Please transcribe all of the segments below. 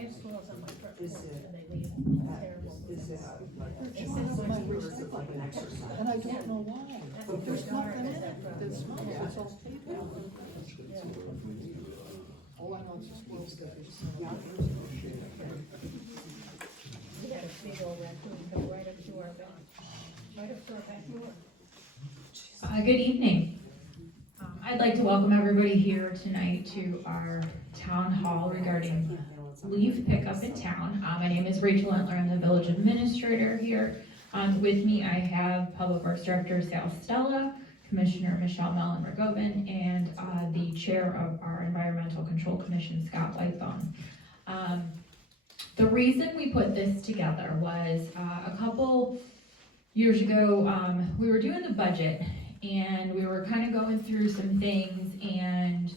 I have squirrels on my front Is porch it- and they leave terrible. Is it like, It's or is it like an exercise? And I don't know why. That's But what there's my daughter nothing in is it from. that smells, Yeah. it's all paper. All I know is just well stickers. Yeah. We had a big old raccoon go right up to our back, right up to our back door. Good evening. I'd like to welcome everybody here tonight to our town hall regarding leaf pickup in town. My name is Rachel Entler, I'm the village administrator here. With me, I have Public Works Director Sal Stella, Commissioner Michelle Mellon-Rogovin, and the chair of our Environmental Control Commission, Scott Whitebone. The reason we put this together was a couple years ago, we were doing the budget and we were kind of going through some things and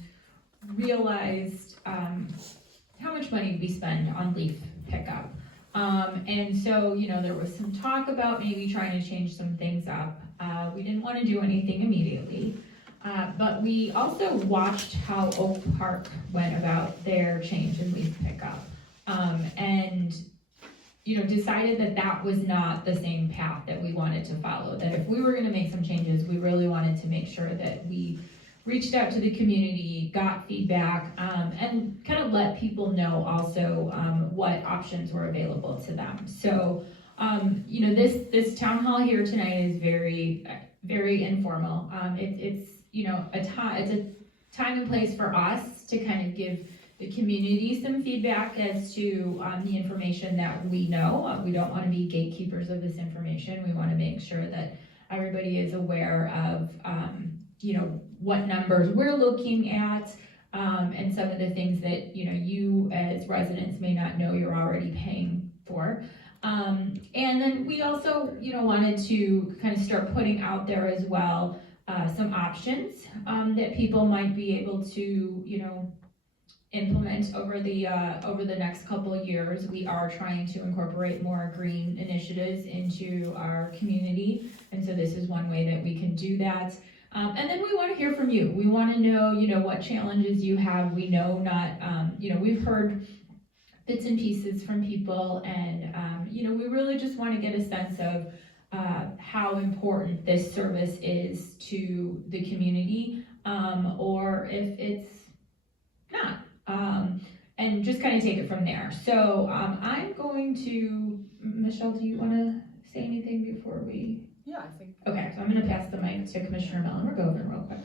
realized how much money we spend on leaf pickup. And so, you know, there was some talk about maybe trying to change some things up. We didn't want to do anything immediately, but we also watched how Oak Park went about their change in leaf pickup. And you know, decided that that was not the same path that we wanted to follow, that if we were gonna make some changes, we really wanted to make sure that we reached out to the community, got feedback, and kind of let people know also what options were available to them. So, you know, this town hall here tonight is very, very informal. It's you know, it's a time and place for us to kind of give the community some feedback as to the information that we know. We don't want to be gatekeepers of this information. We want to make sure that everybody is aware of, you know, what numbers we're looking at, and some of the things that, you know, you as residents may not know you're already paying for. And then we also, you know, wanted to kind of start putting out there as well some options that people might be able to, you know, implement over the next couple of years. We are trying to incorporate more green initiatives into our community, and so this is one way that we can do that. And then we want to hear from you. We want to know, you know, what challenges you have. We know not, you know, we've heard bits and pieces from people, and you know, we really just want to get a sense of how important this service is to the community, or if it's not. And just kind of take it from there. So I'm going to, Michelle, do you want to say anything before we? Yeah, I think. Okay, so I'm going to pass the mic to Commissioner Mellon-Rogovin real quick.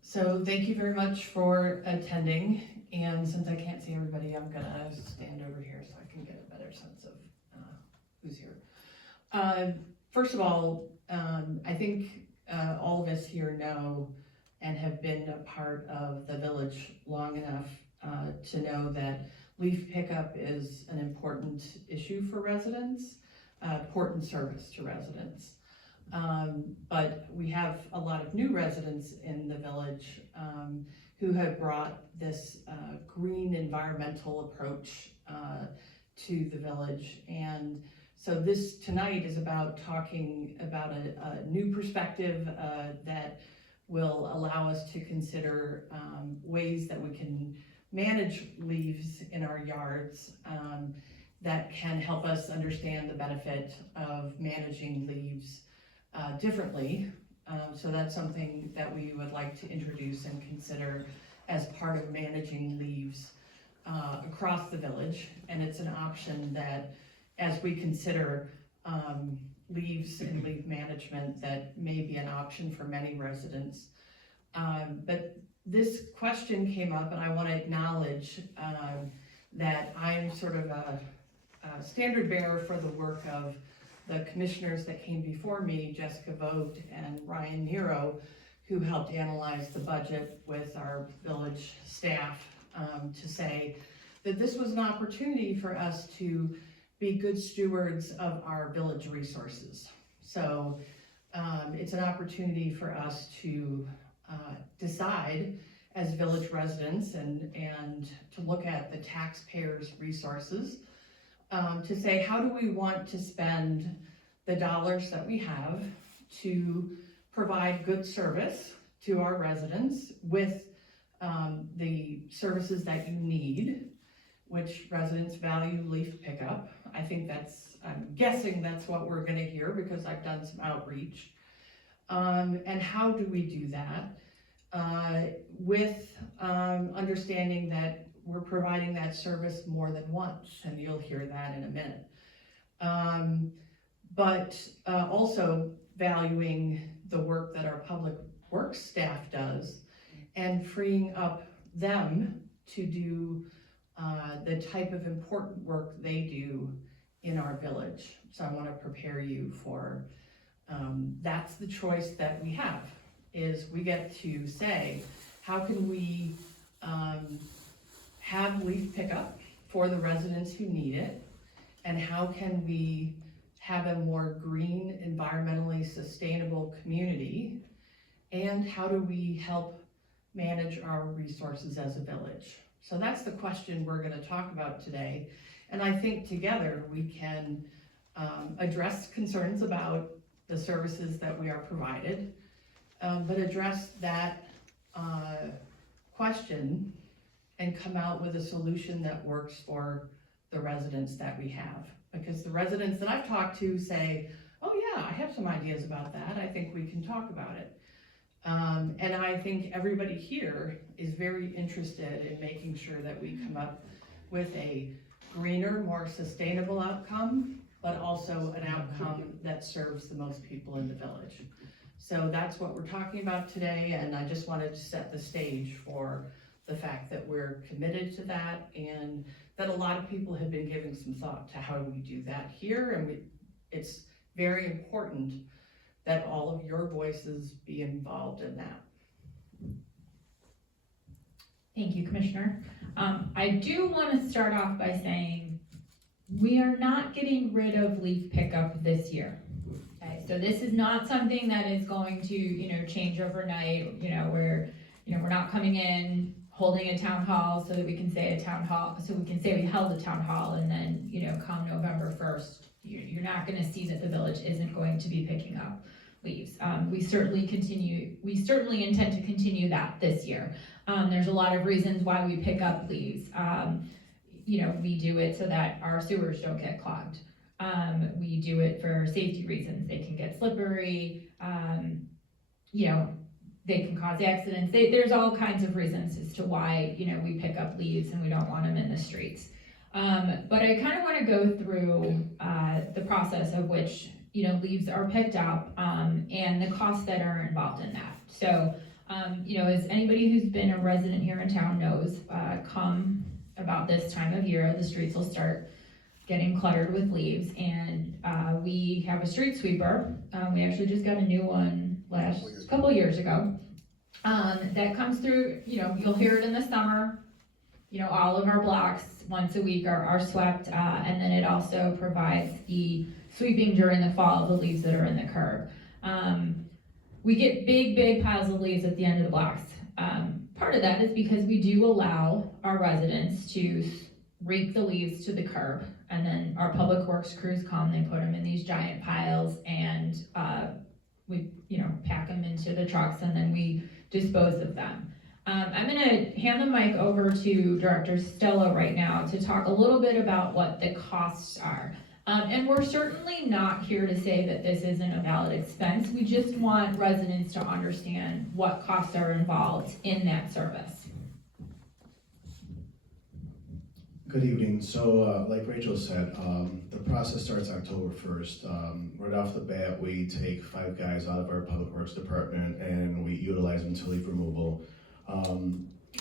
So thank you very much for attending, and since I can't see everybody, I'm gonna stand over here so I can get a better sense of who's here. First of all, I think all of us here know and have been a part of the village long enough to know that leaf pickup is an important issue for residents, important service to residents. But we have a lot of new residents in the village who have brought this green environmental approach to the village. And so this tonight is about talking about a new perspective that will allow us to consider ways that we can manage leaves in our yards that can help us understand the benefit of managing leaves differently. So that's something that we would like to introduce and consider as part of managing leaves across the village. And it's an option that, as we consider leaves and leaf management, that may be an option for many residents. But this question came up, and I want to acknowledge that I'm sort of a standard bearer for the work of the commissioners that came before me, Jessica Vogt and Ryan Nero, who helped analyze the budget with our village staff to say that this was an opportunity for us to be good stewards of our village resources. So it's an opportunity for us to decide as village residents and to look at the taxpayers' resources, to say, how do we want to spend the dollars that we have to provide good service to our residents with the services that you need, which residents value leaf pickup. I think I'm guessing that's what we're gonna hear because I've done some outreach. And how do we do that? With understanding that we're providing that service more than once, and you'll hear that in a minute. But also valuing the work that our public works staff does and freeing up them to do the type of important work they do in our village. So I want to prepare you for, that's the choice that we have, is we get to say, how can we have leaf pickup for the residents who need it? And how can we have a more green, environmentally sustainable community? And how do we help manage our resources as a village? So that's the question we're going to talk about today. And I think together we can address concerns about the services that we are provided, but address that question and come out with a solution that works for the residents that we have. Because the residents that I've talked to say, oh yeah, I have some ideas about that. I think we can talk about it. And I think everybody here is very interested in making sure that we come up with a greener, more sustainable outcome, but also an outcome that serves the most people in the village. So that's what we're talking about today, and I just wanted to set the stage for the fact that we're committed to that, and that a lot of people have been giving some thought to how do we do that here, and it's very important that all of your voices be involved in that. Thank you, Commissioner. I do want to start off by saying we are not getting rid of leaf pickup this year. Okay, so this is not something that is going to, change overnight. We're not coming in, holding a town hall so that we can say we held a town hall, and then, come November 1st, you're not going to see that the village isn't going to be picking up leaves. We certainly intend to continue that this year. There's a lot of reasons why we pick up leaves. We do it so that our sewers don't get clogged. We do it for safety reasons. They can get slippery, they can cause accidents. There's all kinds of reasons as to why, we pick up leaves and we don't want them in the streets. But I kind of want to go through the process of which, leaves are picked up and the costs that are involved in that. So, as anybody who's been a resident here in town knows, come about this time of year, the streets will start getting cluttered with leaves, and we have a street sweeper. We actually just got a new one couple years ago that comes through. You'll hear it in the summer. All of our blocks once a week are swept, and then it also provides the sweeping during the fall of the leaves that are in the curb. We get big piles of leaves at the end of the blocks. Part of that is because we do allow our residents to rake the leaves to the curb, and then our public works crews come, they put them in these giant piles, and we pack them into the trucks, and then we dispose of them. I'm gonna hand the mic over to Director Stella right now to talk a little bit about what the costs are. And we're certainly not here to say that this isn't a valid expense. We just want residents to understand what costs are involved in that service. Good evening. So like Rachel said, the process starts October 1st. Right off the bat, we take 5 guys out of our Public Works Department and we utilize them to leaf removal.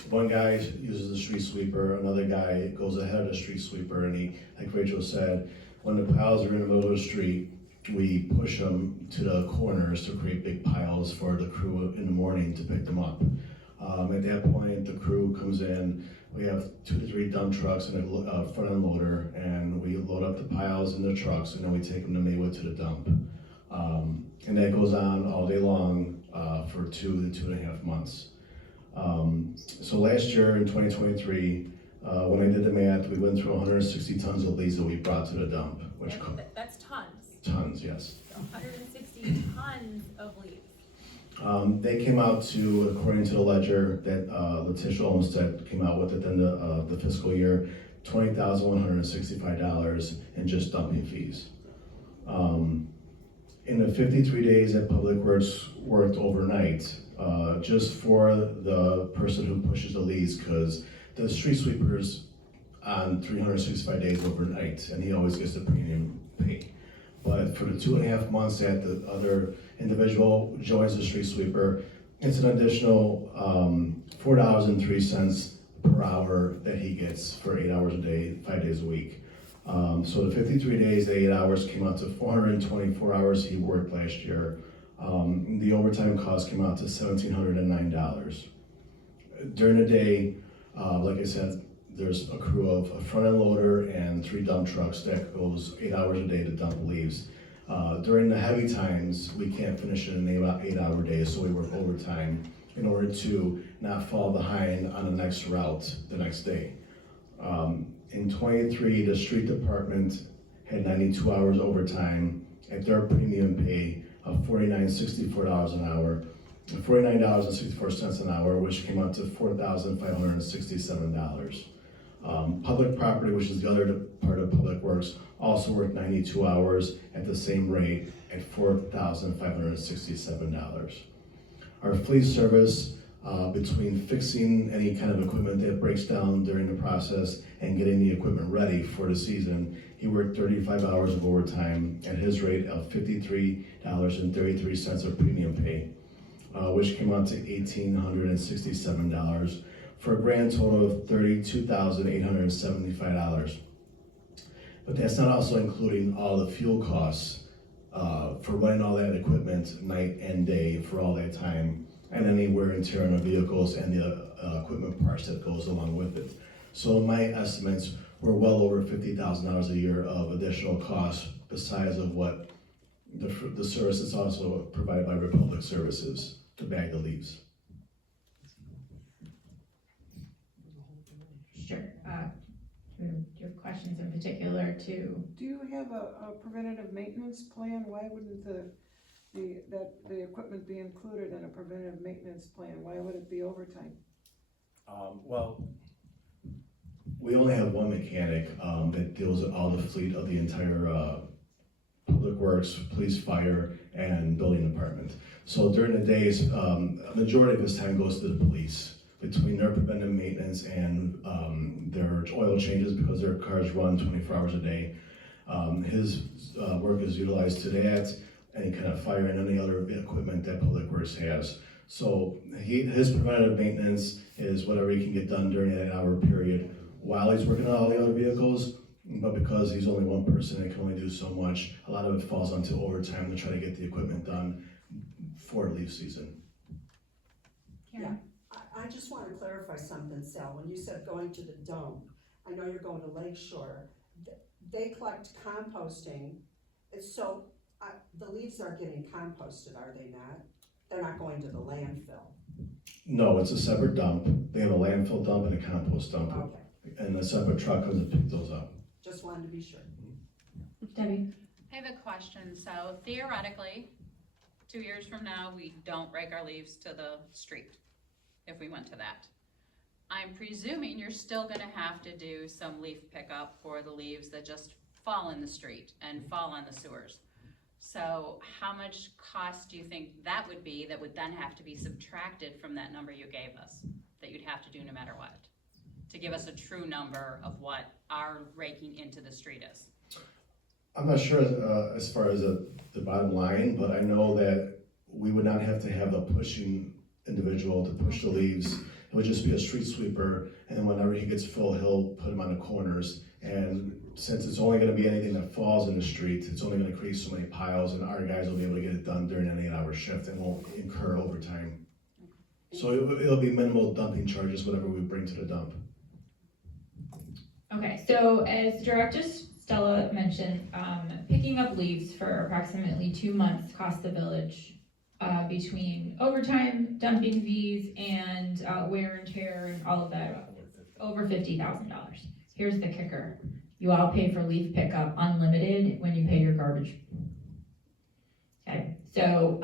One guy uses the street sweeper, another guy goes ahead of the street sweeper, and he, like Rachel said, when the piles are in the middle of the street, we push them to the corners to create big piles for the crew in the morning to pick them up. At that point, the crew comes in. We have 2 to 3 dump trucks and a front end loader, and we load up the piles in the trucks, and then we take them to Maywood to the dump. And that goes on all day long for 2 to 2.5 months. So last year in 2023, when I did the math, we went through 160 tons of leaves that we brought to the dump, That's tons. Tons, yes. So 160 tons of leaves. They came out to, according to the ledger that Letitia Olmsted came out with at the end of the fiscal year, $20,165 in just dumping fees. In the 53 days that Public Works worked overnight, just for the person who pushes the leaves, because the street sweepers on 365 days overnight, and he always gets the premium pay. But for the 2.5 months that the other individual joins the street sweeper, it's an additional $4.03 per hour that he gets for 8 hours a day, 5 days a week. So the 53 days, the 8 hours came out to 424 hours he worked last year. The overtime cost came out to $1,709. During the day, like I said, there's a crew of a front end loader and 3 dump trucks that goes 8 hours a day to dump leaves. During the heavy times, we can't finish it in an 8-hour day, so we work overtime in order to not fall behind on the next route the next day. In 23, the street department had 92 hours overtime at their premium pay of $49.64 an hour, $49.64 an hour, which came out to $4,567. Public property, which is the other part of Public Works, also worked 92 hours at the same rate at $4,567. Our fleet service, between fixing any kind of equipment that breaks down during the process and getting the equipment ready for the season, he worked 35 hours of overtime at his rate of $53.33 of premium pay, which came out to $1,867 for a grand total of $32,875. But that's not also including all the fuel costs for running all that equipment night and day for all that time, and any wear and tear on the vehicles and the equipment parts that goes along with it. So my estimates were well over $50,000 a year of additional costs besides of what the service is also provided by Republic Services to bag the leaves. Sure. Do you have questions in particular to? Do you have a preventative maintenance plan? Why wouldn't the equipment be included in a preventative maintenance plan? Why would it be overtime? Well, we only have one mechanic that deals with all the fleet of the entire Public Works, Police, Fire, and Building Department. So during the days, a majority of his time goes to the police, between their preventive maintenance and their oil changes, because their cars run 24 hours a day. His work is utilized to that, any kind of fire and any other equipment that Public Works has. So his preventative maintenance is whatever he can get done during that hour period while he's working on all the other vehicles. But because he's only one person and can only do so much, a lot of it falls onto overtime to try to get the equipment done for leaf season. Yeah, I just want to clarify something, Sal. When you said going to the dump, I know you're going to Lake Shore. They collect composting, so the leaves are getting composted, are they not? They're not going to the landfill. No, it's a separate dump. They have a landfill dump and a compost dump. Okay, And a separate truck comes and picks those up. just wanted to be sure. Debbie? I have a question. So theoretically, 2 years from now, we don't rake our leaves to the street, if we went to that. I'm presuming you're still gonna have to do some leaf pickup for the leaves that just fall in the street and fall on the sewers. So how much cost do you think that would be that would then have to be subtracted from that number you gave us, that you'd have to do no matter what, to give us a true number of what our raking into the street is? I'm not sure as far as the bottom line, but I know that we would not have to have a pushing individual to push the leaves. It would just be a street sweeper, and then whenever he gets full, he'll put them on the corners. And since it's only gonna be anything that falls in the street, it's only gonna create so many piles, and our guys will be able to get it done during an 8-hour shift and won't incur overtime. So it'll be minimal dumping charges, whatever we bring to the dump. Okay, so as Director Stella mentioned, picking up leaves for approximately 2 months cost the village between overtime, dumping fees, and wear and tear and all of that, over $50,000. Here's the kicker. You all pay for leaf pickup unlimited when you pay your garbage. Okay, So,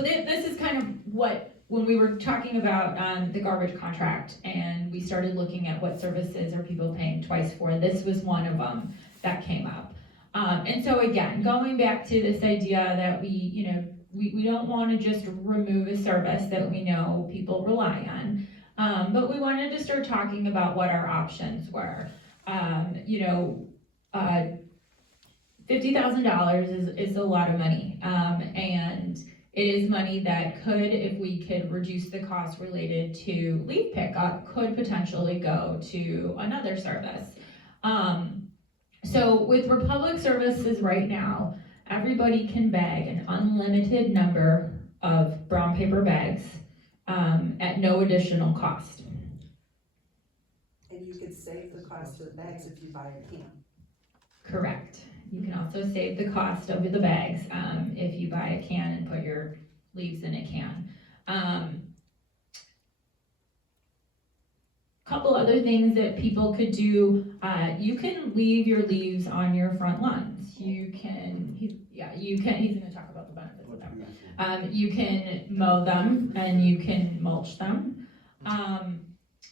this is kind of what, when we were talking about, the garbage contract and we started looking at what services are people paying twice for, this was one of them that came up. And so again, going back to this idea that we don't wanna just remove a service that we know people rely on. But we wanted to start talking about what our options were. $50,000 is a lot of money, and it is money that could, if we could reduce the cost related to leaf pickup, could potentially go to another service. So with Republic Services right now, everybody can bag an unlimited number of brown paper bags at no additional cost. And you could save the cost of the bags if you buy a can. Correct. You can also save the cost of the bags if you buy a can and put your leaves in a can. Couple other things that people could do, you can leave your leaves on your front lawns. He's gonna talk about the benefits of that. You can mow them and you can mulch them.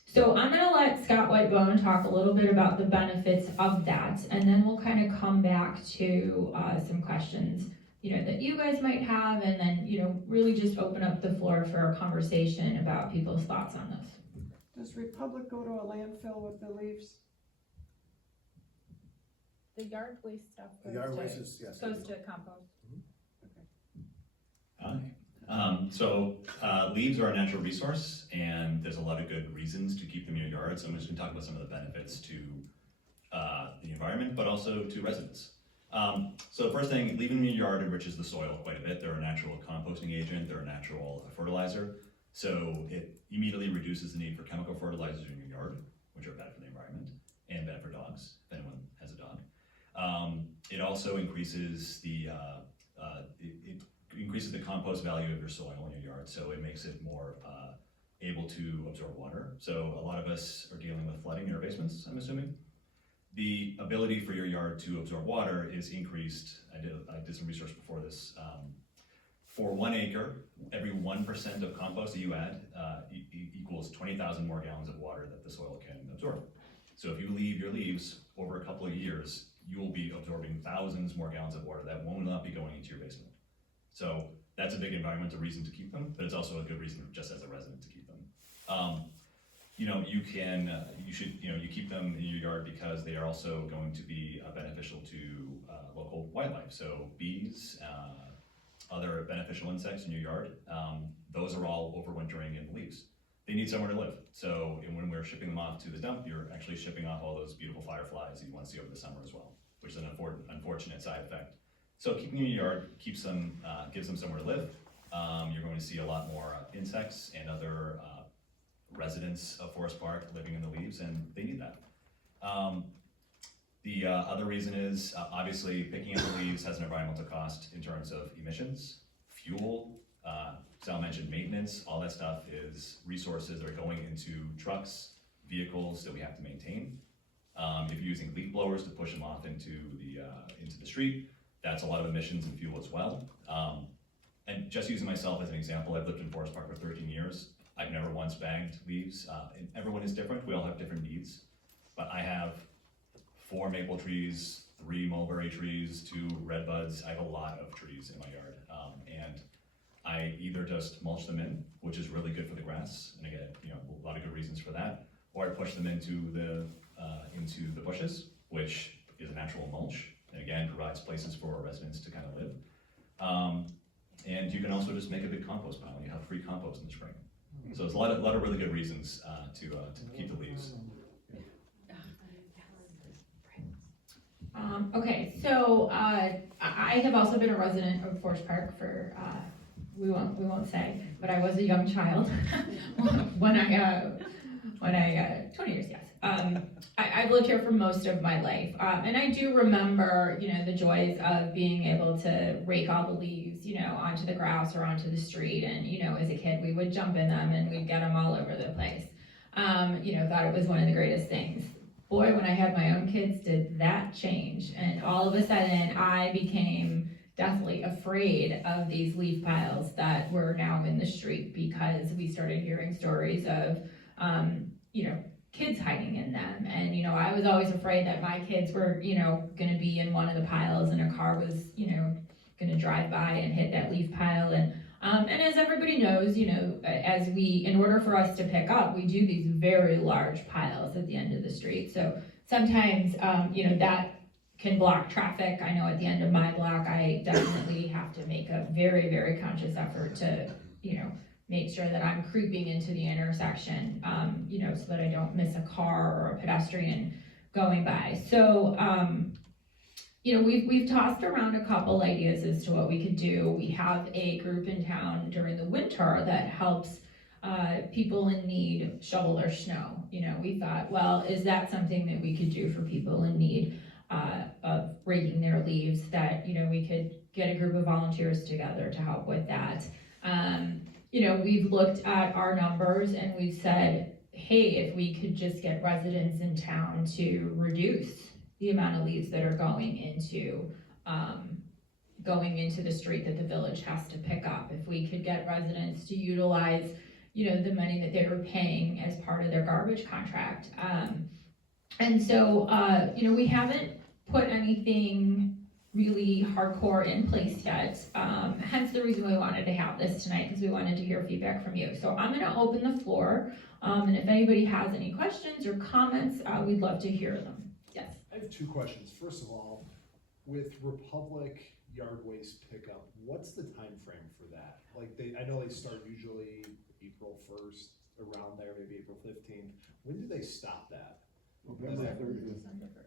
So I'm gonna let Scott Whitebone talk a little bit about the benefits of that, and then we'll kind of come back to some questions, that you guys might have, and then, really just open up the floor for a conversation about people's thoughts on this. Does Republic go to a landfill with the leaves? The yard waste stuff The yard waste is, yes. goes to compost. Leaves are a natural resource, and there's a lot of good reasons to keep them in your yard. So I'm just gonna talk about some of the benefits to the environment, but also to residents. So first thing, leaving them in your yard enriches the soil quite a bit. They're a natural composting agent, they're a natural fertilizer. So it immediately reduces the need for chemical fertilizers in your yard, which are bad for the environment and bad for dogs, if anyone has a dog. It also increases the increases the compost value of your soil in your yard, so it makes it more able to absorb water. So a lot of us are dealing with flooding in our basements, I'm assuming. The ability for your yard to absorb water is increased. I did some research before this. For 1 acre, every 1% of compost that you add equals 20,000 more gallons of water that the soil can absorb. So if you leave your leaves over a couple of years, you will be absorbing thousands more gallons of water that will not be going into your basement. So that's a big environmental reason to keep them, but it's also a good reason just as a resident to keep them. You keep them in your yard because they are also going to be beneficial to local wildlife. So bees, other beneficial insects in your yard, those are all overwintering in the leaves. They need somewhere to live. So when we're shipping them off to the dump, you're actually shipping off all those beautiful fireflies that you want to see over the summer as well, which is an unfortunate side effect. So keeping them in your yard gives them somewhere to live. You're going to see a lot more insects and other residents of Forest Park living in the leaves, and they need that. The other reason is, obviously, picking up the leaves has an environmental cost in terms of emissions, fuel, Sal mentioned maintenance, all that stuff is resources that are going into trucks, vehicles that we have to maintain. If you're using leaf blowers to push them off into the street, that's a lot of emissions and fuel as well. And just using myself as an example, I've lived in Forest Park for 13 years. I've never once bagged leaves. And everyone is different, we all have different needs. But I have 4 maple trees, 3 mulberry trees, 2 red buds. I have a lot of trees in my yard. And I either just mulch them in, which is really good for the grass, and I get a lot of good reasons for that, or I push them into the bushes, which is a natural mulch, and again provides places for our residents to kind of live. And you can also just make a big compost pile. You have free compost in the spring. So there's a lot of really good reasons to keep the leaves. Okay, so I have also been a resident of Forest Park for we won't say, but I was a young child when I 20 years, yes. I've lived here for most of my life, and I do remember, the joys of being able to rake all the leaves, onto the grass or onto the street, and, as a kid, we would jump in them and we'd get them all over the place. Thought it was one of the greatest things. Boy, when I had my own kids, did that change, and all of a sudden, I became, deathly afraid of these leaf piles that were now in the street because we started hearing stories of, you know, kids hiding in them. And, you know, I was always afraid that my kids were, you know, gonna be in one of the piles and a car was, you know, gonna drive by and hit that leaf pile. And as everybody knows, you know, in order for us to pick up, we do these very large piles at the end of the street. So sometimes, you know, that can block traffic. I know at the end of my block, I definitely have to make a very, very conscious effort to, you know, make sure that I'm creeping into the intersection, you know, so that I don't miss a car or a pedestrian going by. So, you know, we've tossed around a couple ideas as to what we could do. We have a group in town during the winter that helps people in need shovel their snow. You know, we thought, well, is that something that we could do for people in need of raking their leaves, that, you know, we could get a group of volunteers together to help with that. You know, we've looked at our numbers and we've said, hey, if we could just get residents in town to reduce the amount of leaves that are going into the street that the village has to pick up. If we could get residents to utilize, you know, the money that they were paying as part of their garbage contract. And so, you know, we haven't put anything really hardcore in place yet. Hence the reason we wanted to have this tonight, because we wanted to hear feedback from you. So I'm gonna open the floor, and if anybody has any questions or comments, we'd love to hear them. Yes. I have two questions. First of all, with Republic yard waste pickup, what's the time frame for that? Like I know they start usually April 1st, around there, maybe April 15th. When do they stop that?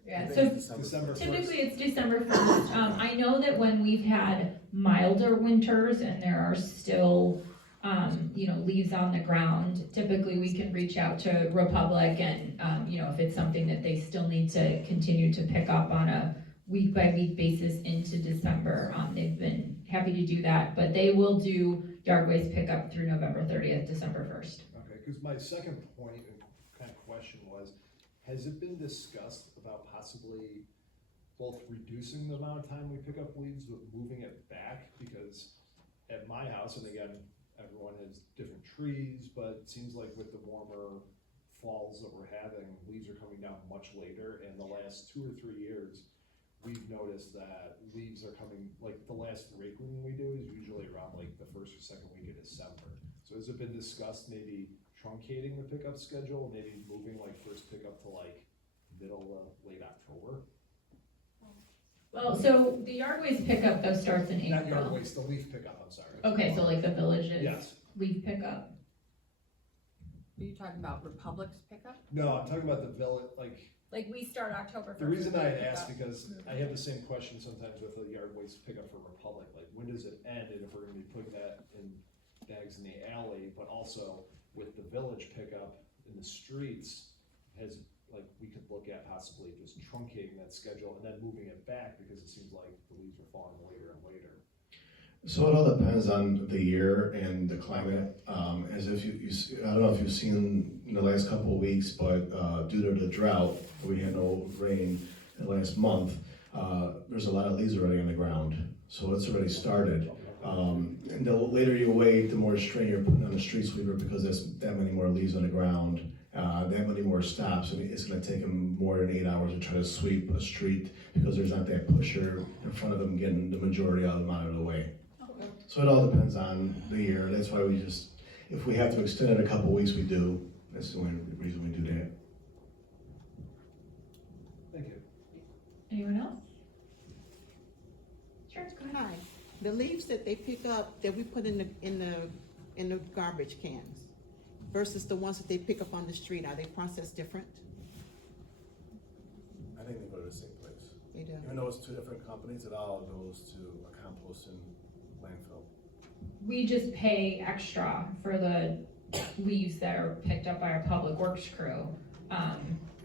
Yeah, so December 1st. typically it's December 1st. I know that when we've had milder winters and there are still, you know, leaves on the ground, typically we can reach out to Republic and, you know, if it's something that they still need to continue to pick up on a week by week basis into December, they've been happy to do that, but they will do yard waste pickup through November 30th, December 1st. Okay, because my second point and kind of question was, has it been discussed about possibly both reducing the amount of time we pick up leaves, but moving it back? Because at my house, and again, everyone has different trees, but it seems like with the warmer falls that we're having, leaves are coming down much later, and the last 2 or 3 years, we've noticed that leaves are coming, like the last raking we do is usually around like the first or second week of December. So has it been discussed maybe truncating the pickup schedule, maybe moving like first pickup to like middle to late October? Well, so the yard waste pickup though starts in April. Not yard waste, the leaf pickup, I'm sorry. Okay, so like the village's Yes. leaf pickup. Are you talking about Republic's pickup? No, I'm talking about the village, Like we start October 1st. the reason I had asked, because I have the same question sometimes with the yard waste pickup for Republic, like when does it end? And if we're gonna be putting that in bags in the alley, but also with the village pickup in the streets, has, like, we could look at possibly just truncating that schedule and then moving it back, because it seems like the leaves are falling later and later. So it all depends on the year and the climate. As if I don't know if you've seen in the last couple of weeks, but due to the drought, we had no rain the last month. There's a lot of leaves already on the ground, so it's already started. And the later you wait, the more strain you're putting on the street sweeper, because there's that many more leaves on the ground, that many more stops, and it's gonna take them more than 8 hours to try to sweep a street, because there's not that pusher in front of them getting the majority of them out of the way. So it all depends on the year. That's why we just, if we have to extend it a couple weeks, we do. That's the only reason we do that. Thank you. Anyone else? Sure, go ahead. Hi, the leaves that they pick up, that we put in the garbage cans versus the ones that they pick up on the street, are they processed different? I think they go to the same place. They do. Even though it's two different companies, it all goes to a composting landfill. We just pay extra for the leaves that are picked up by our public works crew,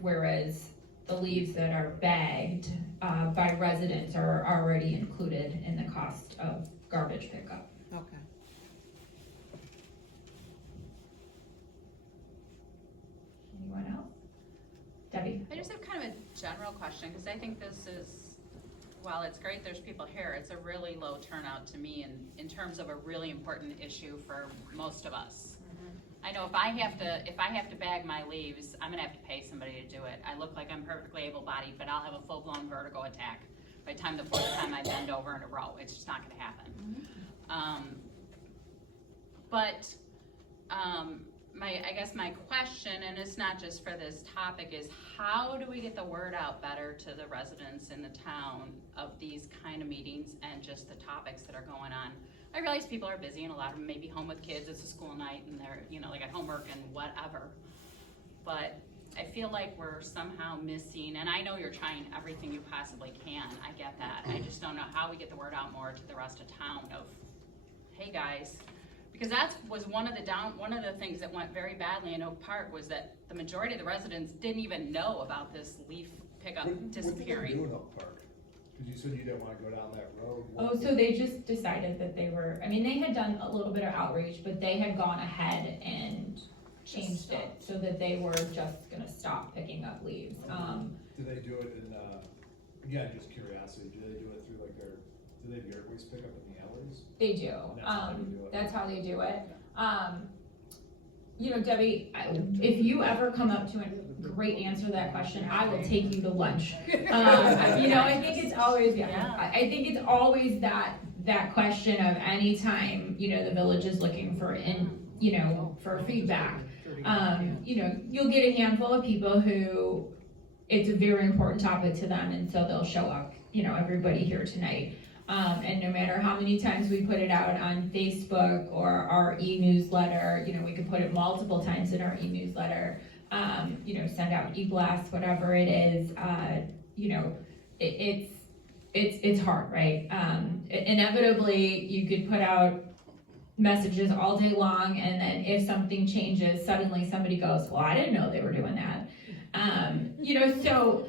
whereas the leaves that are bagged by residents are already included in the cost of garbage pickup. Okay. Anyone else? Debbie? I just have kind of a general question, because I think this is while it's great there's people here, it's a really low turnout to me in terms of a really important issue for most of us. I know if I have to bag my leaves, I'm gonna have to pay somebody to do it. I look like I'm perfectly able-bodied, but I'll have a full-blown vertigo attack by the time the fourth time I bend over in a row. It's just not gonna happen. I guess my question, and it's not just for this topic, is how do we get the word out better to the residents in the town of these kind of meetings and just the topics that are going on? I realize people are busy and a lot of them may be home with kids, it's a school night and they're, they got homework and whatever. But I feel like we're somehow missing, and I know you're trying everything you possibly can, I get that. I just don't know how we get the word out more to the rest of town of, hey guys, because that was one of the things that went very badly in Oak Park was that the majority of the residents didn't even know about this leaf pickup disappearing. What did they do in Oak Park? Cause you said you didn't wanna go down that road. Oh, so they just decided that they were, they had done a little bit of outreach, but they had gone ahead and changed it so that they were just gonna stop picking up leaves. Do they do it in, again, just curiosity, do they do it through like do they have yard waste pickup in the alleys? They do, that's how they do it. Debbie, if you ever come up to a great answer to that question, I will take you to lunch. I think it's always, I think it's always that question of any time, the village is looking for, for feedback. You'll get a handful of people who it's a very important topic to them, and so they'll show up, everybody here tonight. And no matter how many times we put it out on Facebook or our e-newsletter, we could put it multiple times in our e-newsletter, send out e-blasts, whatever it is, it's hard, right? Inevitably, you could put out messages all day long, and then if something changes, suddenly somebody goes, well, I didn't know they were doing that. So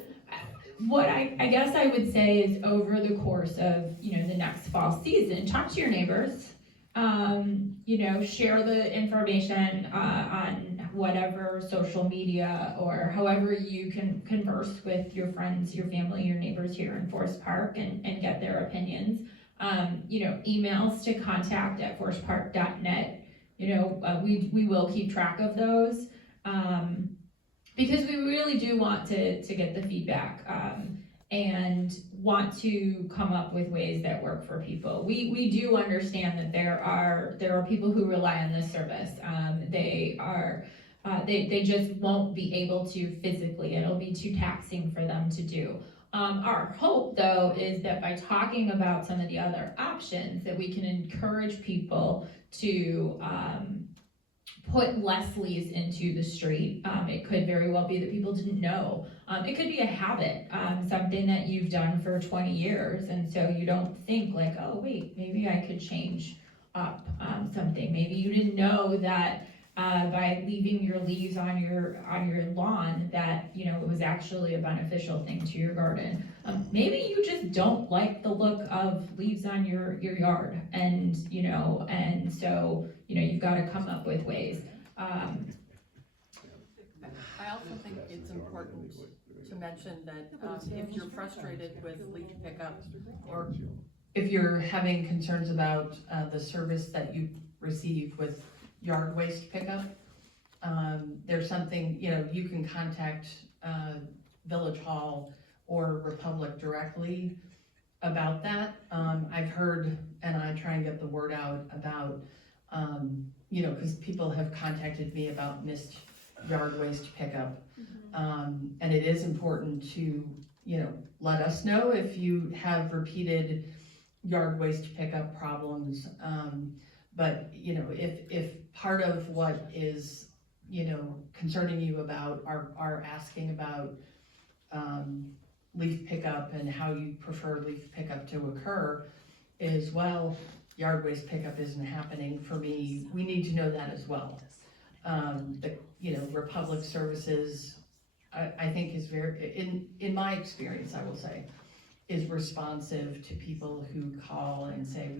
what I guess I would say is over the course of, the next fall season, talk to your neighbors, share the information on whatever social media or however you can converse with your friends, your family, your neighbors here in Forest Park and get their opinions. Emails to contact@forestpark.net. We will keep track of those. Because we really do want to get the feedback and want to come up with ways that work for people. We do understand that there are people who rely on this service. They just won't be able to physically. It'll be too taxing for them to do. Our hope, though, is that by talking about some of the other options, that we can encourage people to put less leaves into the street. It could very well be that people didn't know. It could be a habit, something that you've done for 20 years, and so you don't think like, oh wait, maybe I could change up something. Maybe you didn't know that by leaving your leaves on your lawn that it was actually a beneficial thing to your garden. Maybe you just don't like the look of leaves on your yard, and so you've got to come up with ways. I also think it's important to mention that if you're frustrated with leaf pickup, Or if you're having concerns about the service that you receive with yard waste pickup, there's something, you can contact Village Hall or Republic directly about that. I've heard, and I try and get the word out about, because people have contacted me about missed yard waste pickup. And it is important to, let us know if you have repeated yard waste pickup problems. But, if part of what is, concerning you about are asking about leaf pickup and how you prefer leaf pickup to occur is, well, yard waste pickup isn't happening for me, we need to know that as well. Republic Services, I think is very, in my experience, I will say, is responsive to people who call and say,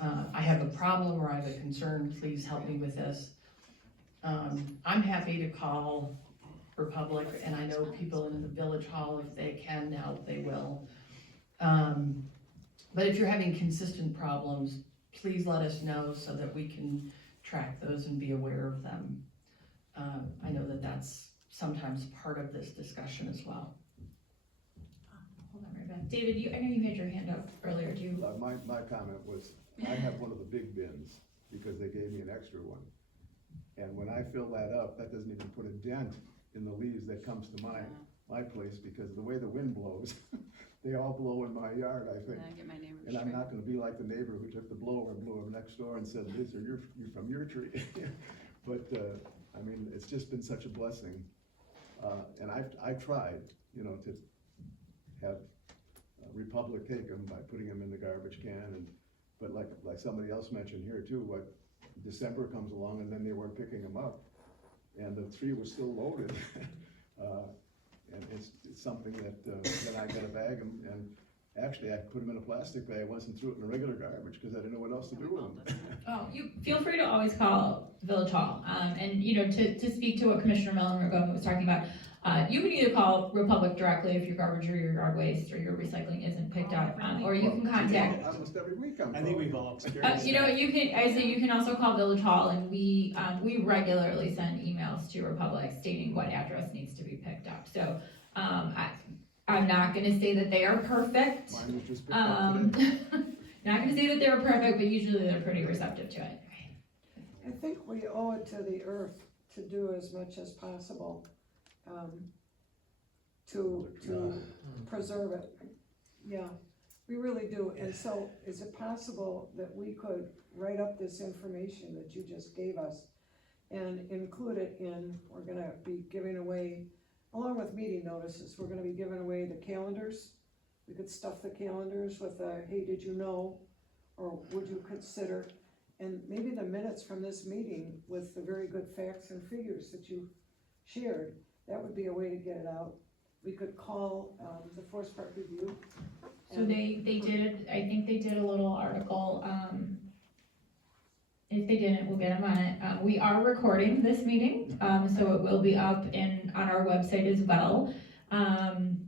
I have a problem or I have a concern, please help me with this. I'm happy to call Republic, and I know people in the Village Hall, if they can help, they will. But if you're having consistent problems, please let us know so that we can track those and be aware of them. I know that that's sometimes part of this discussion as well. Hold on right back. David, I know you had your hand up earlier, do you? My comment was, I have one of the big bins, because they gave me an extra one. And when I fill that up, that doesn't even put a dent in the leaves that comes to my place, because the way the wind blows, they all blow in my yard, I think. I get my neighbor's And I'm tree. not gonna be like the neighbor who took the blower and blew up next door and said, these are you from your tree. But, I mean, it's just been such a blessing. And I've tried, you know, to have Republic take them by putting them in the garbage can, but like somebody else mentioned here too, December comes along and then they weren't picking them up, and the tree was still loaded. And it's something that, then I got a bag and actually I put them in a plastic bag once and threw it in the regular garbage, because I didn't know what else to do with them. Oh, you feel free to always call Village Hall. And you know, to speak to what Commissioner Millen was talking about, you can either call Republic directly if your garbage or your yard waste or your recycling isn't picked up, or you can contact. Almost every week I'm I think we've calling. all experienced You know, that. you can also call Village Hall, and we regularly send emails to Republic stating what address needs to be picked up. So, I'm not gonna say that they are perfect. Mine was just picked up today. Not gonna say that they're perfect, but usually they're pretty receptive to it. I think we owe it to the earth to do as much as possible, to preserve it. Yeah, we really do. And so is it possible that we could write up this information that you just gave us and include it in, we're gonna be giving away, along with meeting notices, we're gonna be giving away the calendars. We could stuff the calendars with a, hey, did you know, or would you consider? And maybe the minutes from this meeting with the very good facts and figures that you shared, that would be a way to get it out. We could call, the Forest Park Review. So and- they did, I think they did a little article, if they didn't, we'll get them on it. We are recording this meeting, so it will be up on our website as well.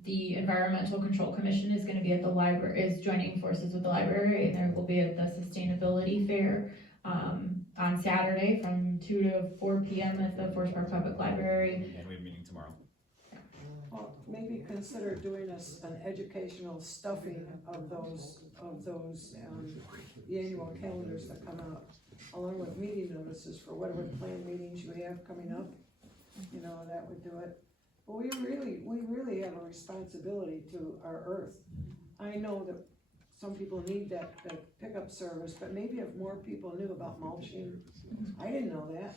The Environmental Control Commission is gonna be at the library, is joining forces with the library, and there will be at the Sustainability Fair, on Saturday from 2 to 4 p.m. at the Forest Park Public Library. And we have a meeting tomorrow. Well, maybe consider doing an educational stuffing of those, the annual calendars that come out, along with meeting notices for whatever planned meetings you have coming up. You know, that would do it. But we really have a responsibility to our earth. I know that some people need that pickup service, but maybe if more people knew about mulching, I didn't know that.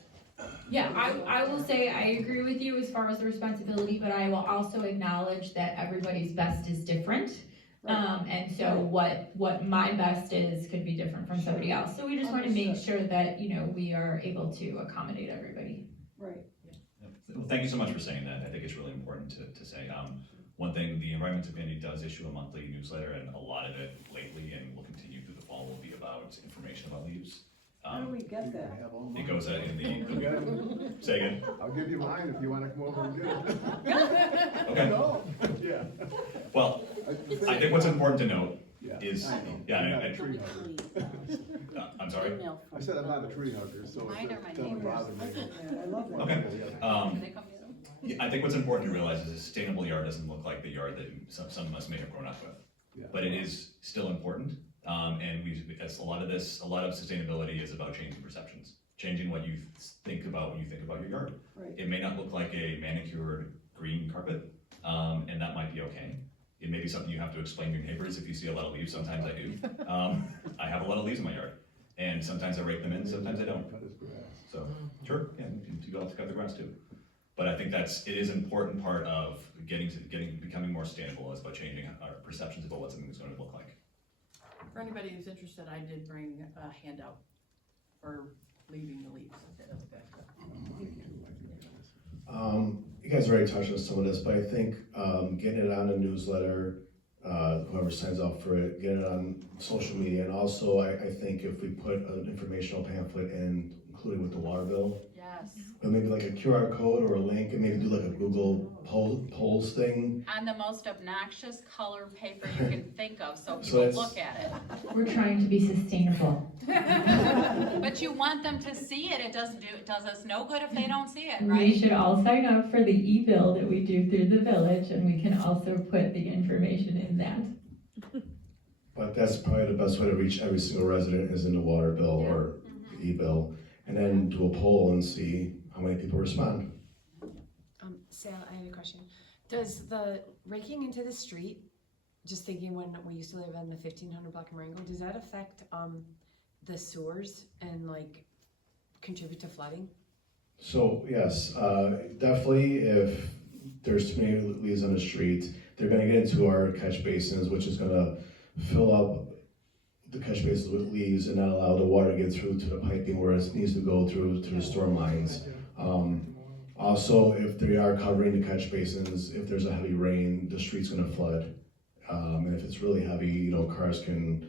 Yeah, I will say I agree with you as far as the responsibility, but I will also acknowledge that everybody's best is different. And so what my best is could be different from somebody else. So we just want to make sure that, you know, we are able to accommodate everybody. Right. Well, thank you so much for saying that. I think it's really important to say. One thing, the Environmental Committee does issue a monthly newsletter, and a lot of it lately, and will continue through the fall, will be about information about leaves. How do we get that? I have all It mine. goes out in the, say again? I'll give you mine if you wanna come over and get it. Okay. No, yeah. Well, I think what's important to note Yeah, is, I know. yeah, I'm not a I- tree hugger. I'm sorry? I said I'm not a tree hugger, so Mine are my it doesn't bother me. Yeah, I love that. Okay. Do they come get them? Yeah, I think what's important to realize is a sustainable yard doesn't look like the yard that some of us may have grown up with. Yeah. But it is still important, and as a lot of sustainability is about changing perceptions. Changing what you think about when you think about your yard. Right. It may not look like a manicured green carpet, and that might be okay. It may be something you have to explain to your neighbors if you see a lot of leaves, sometimes I do. I have a lot of leaves in my yard, and sometimes I rake them in, sometimes I don't. Cut his grass. So, sure, yeah, you go out to cut the grass too. But I think it is an important part of becoming more sustainable is about changing our perceptions about what something is going to look like. For anybody who's interested, I did bring a handout for leaving the leaves. You guys already touched on some of this, but I think getting it on the newsletter, whoever signs up for it, getting it on social media, and also I think if we put an informational pamphlet in, including with the water bill, Yes. Yes. But maybe like a QR code or a link, and maybe do like a Google polls thing. On the most obnoxious color paper you can think of, so So people it's- look at We're trying to be sustainable. it. But you want them to see it, it does us no good if they don't see it, We right? should all sign up for the e-bill that we do through the village, and we can also put the information in that. But that's probably the best way to reach every single resident is in the water bill or e-bill, and then do a poll and see how many people respond. Sal, I had a question. Does the raking into the street, just thinking when we used to live in the 1500 block of Marengo, does that affect the sewers and like contribute to flooding? So yes, definitely if there's too many leaves on the street, they're gonna get into our catch basins, which is gonna fill up the catch basins with leaves and not allow the water to get through to the piping where it needs to go through to the storm lines. Also, if they are covering the catch basins, if there's a heavy rain, the street's gonna flood. And if it's really heavy, you know, cars can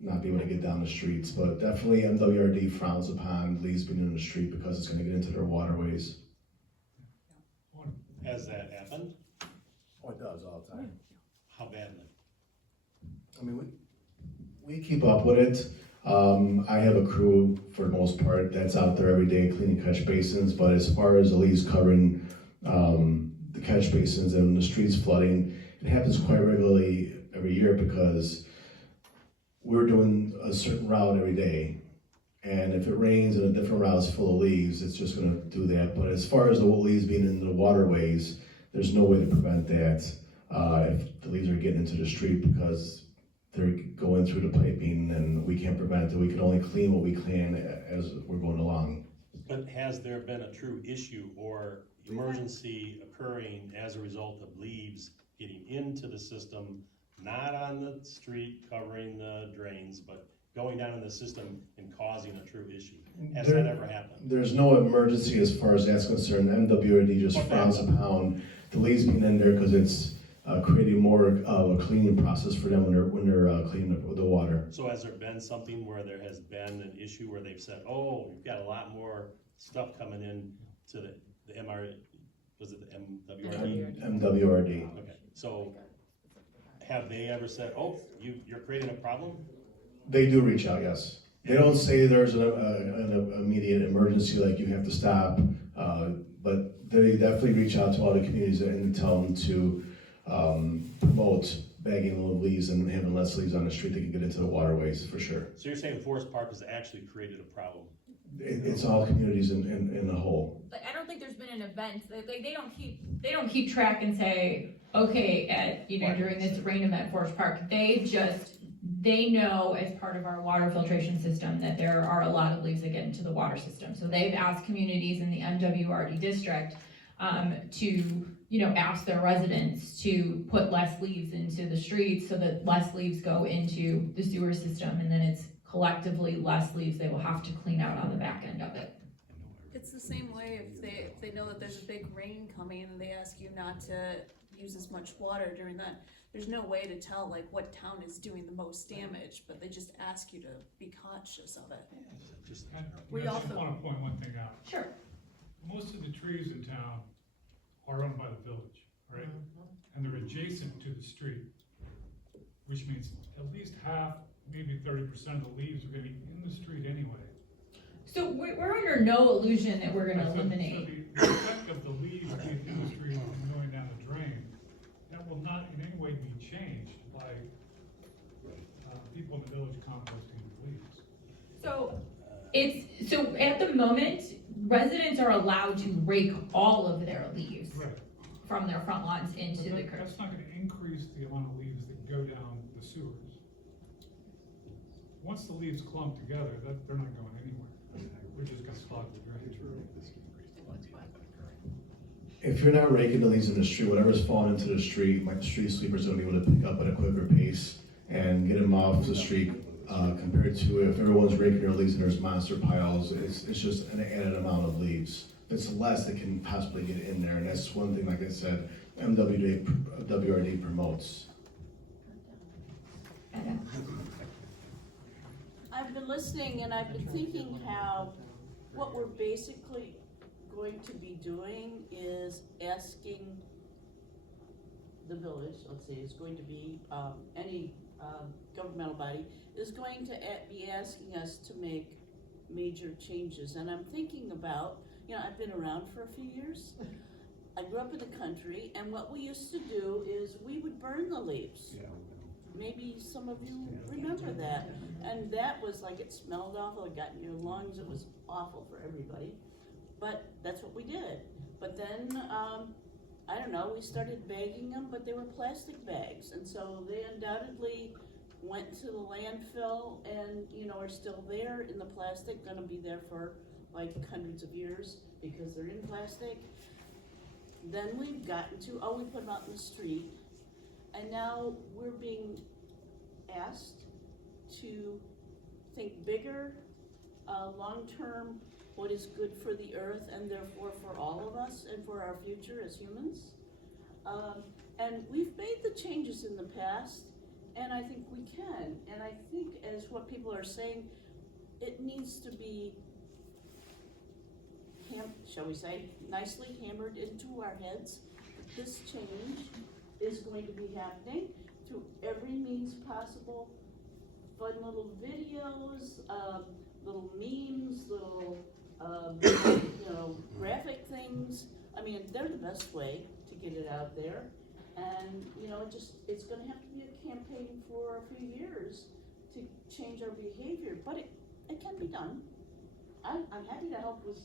not be able to get down the streets, but definitely MWRD frowns upon leaves being in the street because it's gonna get into their waterways. Has that happened? Oh, it does all the time. How badly? I mean, we keep up with it. I have a crew for the most part that's out there every day cleaning catch basins, but as far as the leaves covering the catch basins and the streets flooding, it happens quite regularly every year because we're doing a certain route every day. And if it rains and a different route is full of leaves, it's just gonna do that. But as far as the leaves being in the waterways, there's no way to prevent that if the leaves are getting into the street because they're going through the piping and we can't prevent it. We can only clean what we can as we're going along. But has there been a true issue or emergency occurring as a result of leaves getting into the system, not on the street covering the drains, but going down in the system and causing a true issue? Has that ever happened? There's no emergency as far as that's concerned. MWRD just frowns upon the leaves being in there because it's creating more of a cleaning process for them when they're cleaning the water. So has there been something where there has been an issue where they've said, oh, we've got a lot more stuff coming in to the MR, was it the MWRD? MWRD. Okay, so have they ever said, oh, you're creating a problem? They do reach out, yes. They don't say there's an immediate emergency like you have to stop, but they definitely reach out to all the communities and tell them to promote bagging little leaves and having less leaves on the street that can get into the waterways for sure. So you're saying Forest Park has actually created a problem? It's all communities in the whole. Like, I don't think there's been an event, like, they don't keep track and say, okay, during this rain event, Forest Park, they know as part of our water filtration system that there are a lot of leaves that get into the water system. So they've asked communities in the MWRD district to, ask their residents to put less leaves into the streets so that less leaves go into the sewer system, and then it's collectively less leaves they will have to clean out on the back end of it. It's the same way if they know that there's a big rain coming and they ask you not to use as much water during that. There's no way to tell like what town is doing the most damage, but they just ask you to be conscious of it. I just want to point one thing out. Sure. Most of the trees in town are owned by the village, right? And they're adjacent to the street, which means at least half, maybe 30% of the leaves are gonna be in the street anyway. So we're under no illusion that we're gonna So eliminate. the effect of the leaves being in the street and going down the drain, that will not in any way be changed by people in the village composting the leaves. So at the moment, residents are allowed to rake all of their leaves from their front lawns into the curb. That's not gonna increase the amount of leaves that go down the sewers. Once the leaves clump together, they're not going anywhere. We're just gonna clog the drainage. If you're not raking the leaves in the street, whatever's falling into the street, my street sweeper's gonna be able to pick up at a quicker pace and get them off the street, compared to if everyone's raking their leaves and there's monster piles, it's just an added amount of leaves. It's less that can possibly get in there, and that's one thing, like I said, MWRD promotes. I've been listening and I've been thinking how what we're basically going to be doing is asking the village, let's say, is going to be, any governmental body, is going to be asking us to make major changes. And I'm thinking about, I've been around for a few years. I grew up in the country, and what we used to do is we would burn the leaves. Yeah. Maybe some of you remember that. And that was like, it smelled awful, it got in your lungs, it was awful for everybody. But that's what we did. But then, I don't know, we started bagging them, but they were plastic bags. And so they undoubtedly went to the landfill and, are still there in the plastic, gonna be there for like hundreds of years because they're in plastic. Then we've gotten to, we put them out in the street. And now we're being asked to think bigger, long-term, what is good for the earth and therefore for all of us and for our future as humans. And we've made the changes in the past, and I think we can. And I think, as what people are saying, it needs to be, shall we say, nicely hammered into our heads. This change is going to be happening through every means possible. Fun little videos, little memes, little, graphic things. I mean, they're the best way to get it out there. And, it's gonna have to be a campaign for a few years to change our behavior, but it can be done. I'm happy to help with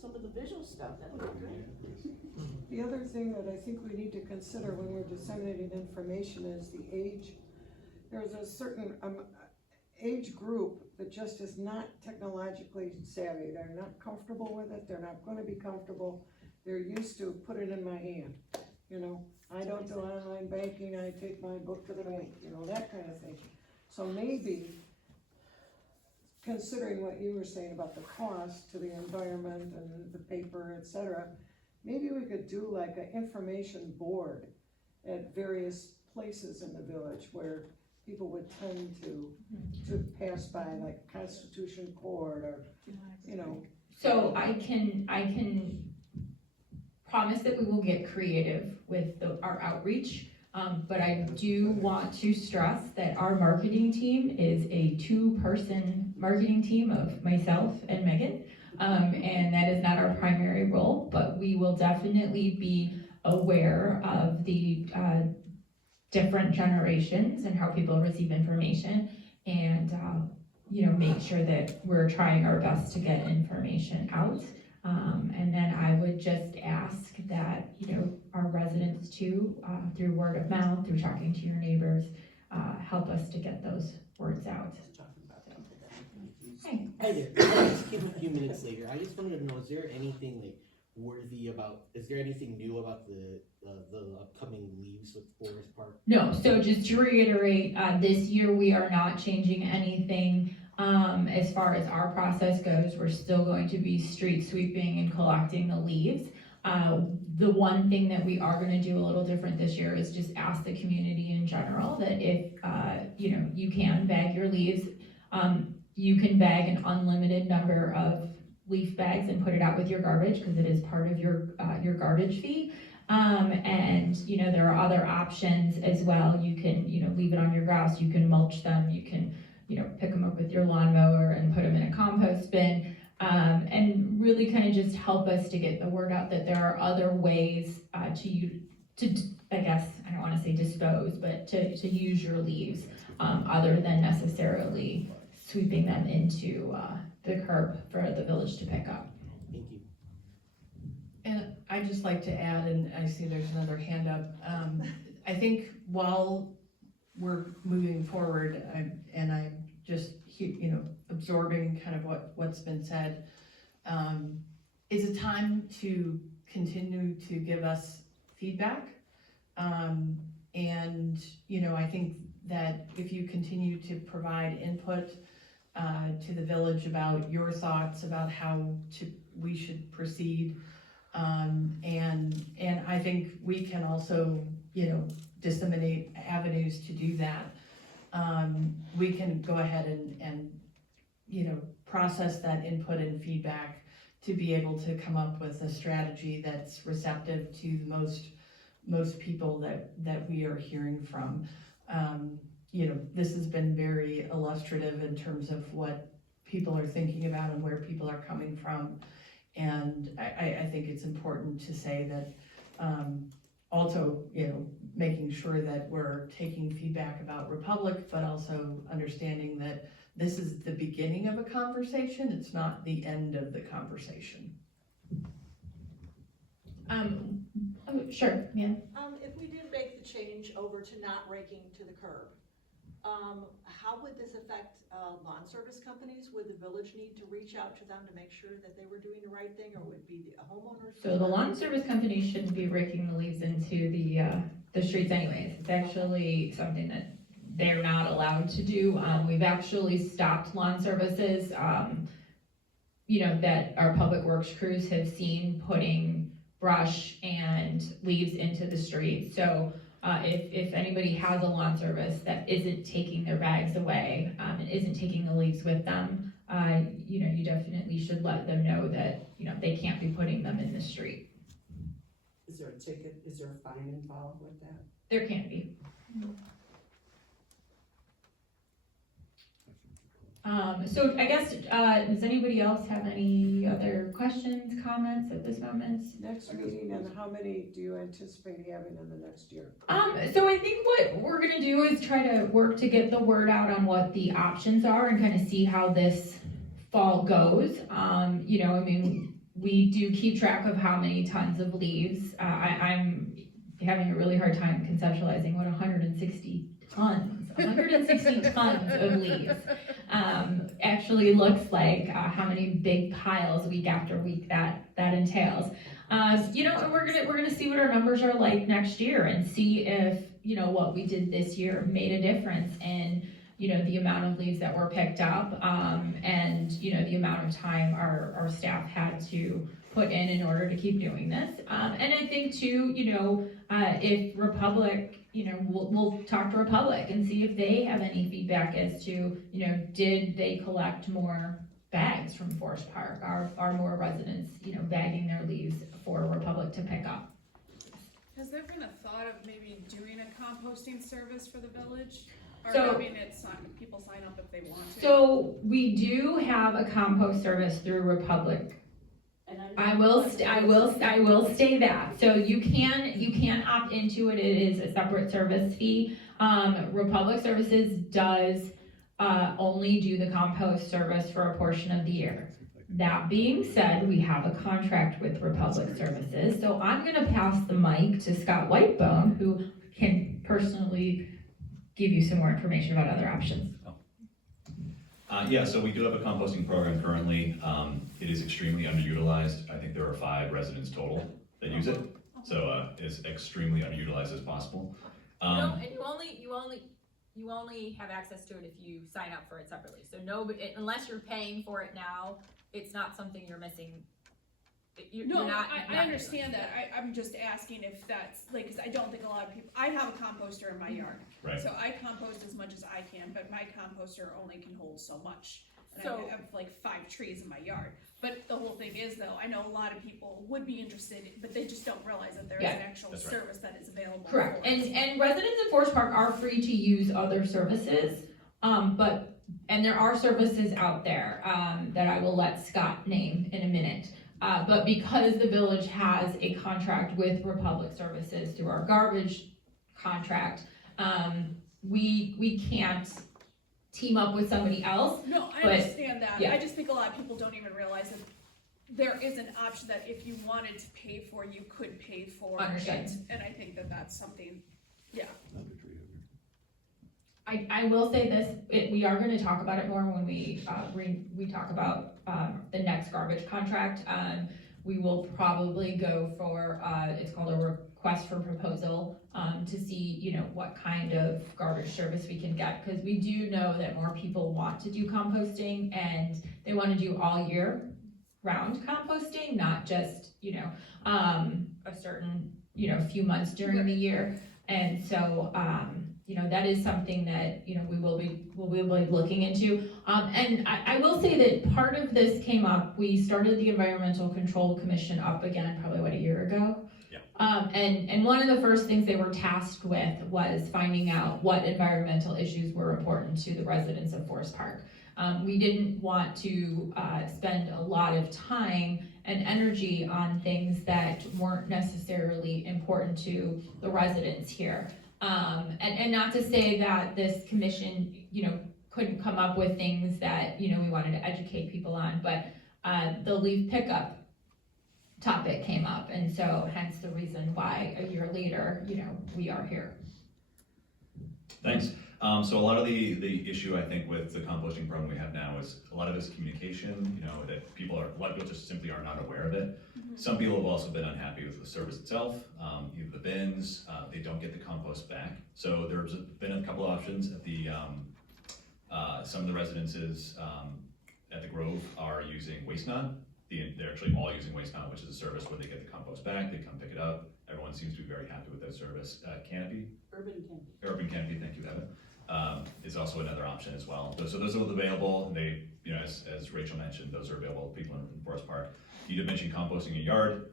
some of the visual stuff, that would be great. The other thing that I think we need to consider when we're disseminating information is the age. There's a certain age group that just is not technologically savvy. They're not comfortable with it. They're not gonna be comfortable. They're used to put it in my hand. I don't do online banking. I take my book to the bank, that kind of thing. So maybe, considering what you were saying about the cost to the environment and the paper, et cetera, maybe we could do like an information board at various places in the village where people would tend to pass by, like Constitution Court or, So I can promise that we will get creative with our outreach. But I do want to stress that our marketing team is a 2-person marketing team of myself and Megan. And that is not our primary role, but we will definitely be aware of the different generations and how people receive information, and make sure that we're trying our best to get information out. And then I would just ask that, our residents too, through word of mouth, through talking to your neighbors, help us to get those words out. Hey. Hi there, just came a few minutes later. I just wanted to know, is there anything is there anything new about the upcoming leaves with Forest Park? No, so just to reiterate, this year we are not changing anything. As far as our process goes, we're still going to be street sweeping and collecting the leaves. The one thing that we are gonna do a little different this year is just ask the community in general that if, you can bag your leaves, you can bag an unlimited number of leaf bags and put it out with your garbage, because it is part of your garbage fee. And, there are other options as well. You can, leave it on your grass, you can mulch them, you can, pick them up with your lawnmower and put them in a compost bin. And really kind of just help us to get the word out that there are other ways to I guess, I don't wanna say dispose, but to use your leaves, other than necessarily sweeping them into, the curb for the village to pick up. Thank you. And I'd just like to add, and I see there's another hand up, I think while we're moving forward, and I'm just, absorbing kind of what's been said, it's a time to continue to give us feedback. And, I think that if you continue to provide input to the village about your thoughts about how we should proceed, and I think we can also, disseminate avenues to do that. We can go ahead and process that input and feedback to be able to come up with a strategy that's receptive to most people that we are hearing from. This has been very illustrative in terms of what people are thinking about and where people are coming from. And I think it's important to say that also, making sure that we're taking feedback about Republic, but also understanding that this is the beginning of a conversation, it's not the end of the conversation. Sure, yeah. If we did make the change over to not raking to the curb, how would this affect lawn service companies? Would the village need to reach out to them to make sure that they were doing the right thing, or would it be the homeowners? So the lawn service companies shouldn't be raking the leaves into the streets anyways. It's actually something that they're not allowed to do. We've actually stopped lawn services, that our public works crews have seen putting brush and leaves into the street. So if anybody has a lawn service that isn't taking their bags away and isn't taking the leaves with them, you definitely should let them know that, they can't be putting them in the street. Is there a ticket, is there a fine involved with that? There can be. So I guess, does anybody else have any other questions, comments at this moment? Next meeting, and how many do you anticipate having in the next year? So I think what we're gonna do is try to work to get the word out on what the options are and kind of see how this fall goes. We do keep track of how many tons of leaves. I'm having a really hard time conceptualizing what 160 tons of leaves actually looks like, how many big piles week after week that entails. And we're gonna see what our numbers are like next year and see if, what we did this year made a difference in, the amount of leaves that were picked up, and, the amount of time our staff had to put in order to keep doing this. And I think too, if Republic, we'll talk to Republic and see if they have any feedback as to, did they collect more bags from Forest Park? Are more residents, bagging their leaves for Republic to pick up? Has there been a thought of maybe doing a composting service for the village? Or So- having people sign up if they want to? So we do have a compost service through Republic. I will say that. So you can opt into it. It is a separate service fee. Republic Services does only do the compost service for a portion of the year. That being said, we have a contract with Republic Services. So I'm gonna pass the mic to Scott Whitebone, who can personally give you some more information about other options. So we do have a composting program currently. It is extremely underutilized. I think there are 5 residents total that use it. So it's extremely underutilized as possible. And you only have access to it if you sign up for it separately. So unless you're paying for it now, it's not something you're missing. I understand that. I'm just asking if that's, cause I don't think a lot of people, I have a composter in my yard. Right. So I compost as much as I can, but my composter only can hold so much. And So- I have 5 trees in my yard. But the whole thing is though, I know a lot of people would be interested, but they just don't realize that there is an actual that's right. service that is available. Correct, for it. and residents of Forest Park are free to use other services, and there are services out there, that I will let Scott name in a minute. But because the village has a contract with Republic Services through our garbage contract, we can't team up with somebody else. No, I but- understand that. yeah. I just think a lot of people don't even realize that there is an option that if you wanted to pay for, you could pay for Understood. it. And I think that that's something, yeah. I will say this, we are gonna talk about it more when we talk about, the next garbage contract. We will probably go for, it's called a request for proposal, to see, what kind of garbage service we can get. Cause we do know that more people want to do composting and they wanna do all year round composting, not just, a certain, few months during the year. And so, you know, that is something that, you know, we'll be looking into. And I will say that part of this came up, we started the Environmental Control Commission up again, probably, a year ago? Yeah. And one of the first things they were tasked with was finding out what environmental issues were important to the residents of Forest Park. We didn't want to spend a lot of time and energy on things that weren't necessarily important to the residents here. And not to say that this commission, you know, couldn't come up with things that, you know, we wanted to educate people on, but the leaf pickup topic came up, and so hence the reason why a year later, you know, we are here. Thanks. So a lot of the issue, I think, with the composting program we have now is a lot of it is communication, you know, that a lot of people just simply are not aware of it. Some people have also been unhappy with the service itself, either the bins, they don't get the compost back. So there's been a couple of options at the, some of the residences at the Grove are using WasteNot. They're actually all using WasteNot, which is a service where they get the compost back, they come pick it up. Everyone seems to be very happy with that service. Canopy? Urban Canopy, thank you, Evan. Is also another option as well. So those are available. They, you know, as Rachel mentioned, those are available to people in Forest Park. You did mention composting a yard.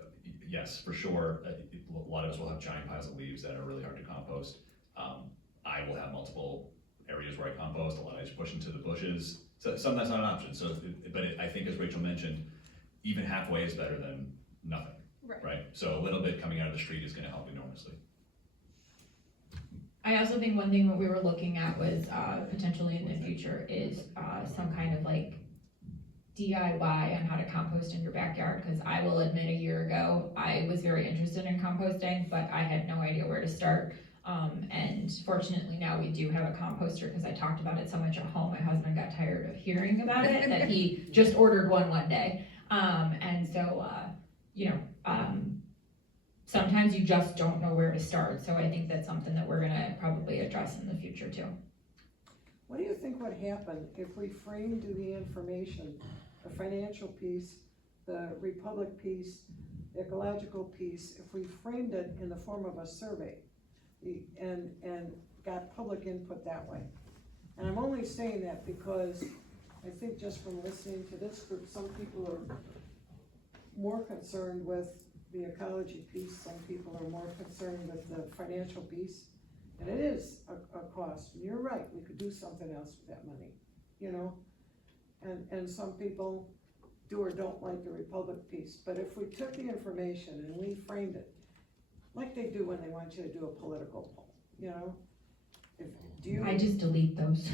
Yes, for sure. A lot of us will have giant piles of leaves that are really hard to compost. I will have multiple areas where I compost. A lot I just push into the bushes. So some that's not an option. So, I think as Rachel mentioned, even halfway is better than nothing. Right. So a little bit coming out of the street is going to help enormously. I also think one thing that we were looking at was potentially in the future is some kind of like DIY on how to compost in your backyard, because I will admit a year ago I was very interested in composting, but I had no idea where to start. And fortunately now we do have a composter, because I talked about it so much at home, my husband got tired of hearing about it that he just ordered one day. And so, you know, sometimes you just don't know where to start. So I think that's something that we're gonna probably address in the future too. What do you think would happen if we framed the information, the financial piece, the Republic piece, the ecological piece, if we framed it in the form of a survey and got public input that way? And I'm only saying that because I think just from listening to this group, some people are more concerned with the ecology piece, some people are more concerned with the financial piece. And it is a cost, and you're right, we could do something else with that money, you know? And some people do or don't like the Republic piece, but if we took the information and we framed it, like they do when they want you to do a political poll, you know? I just delete those.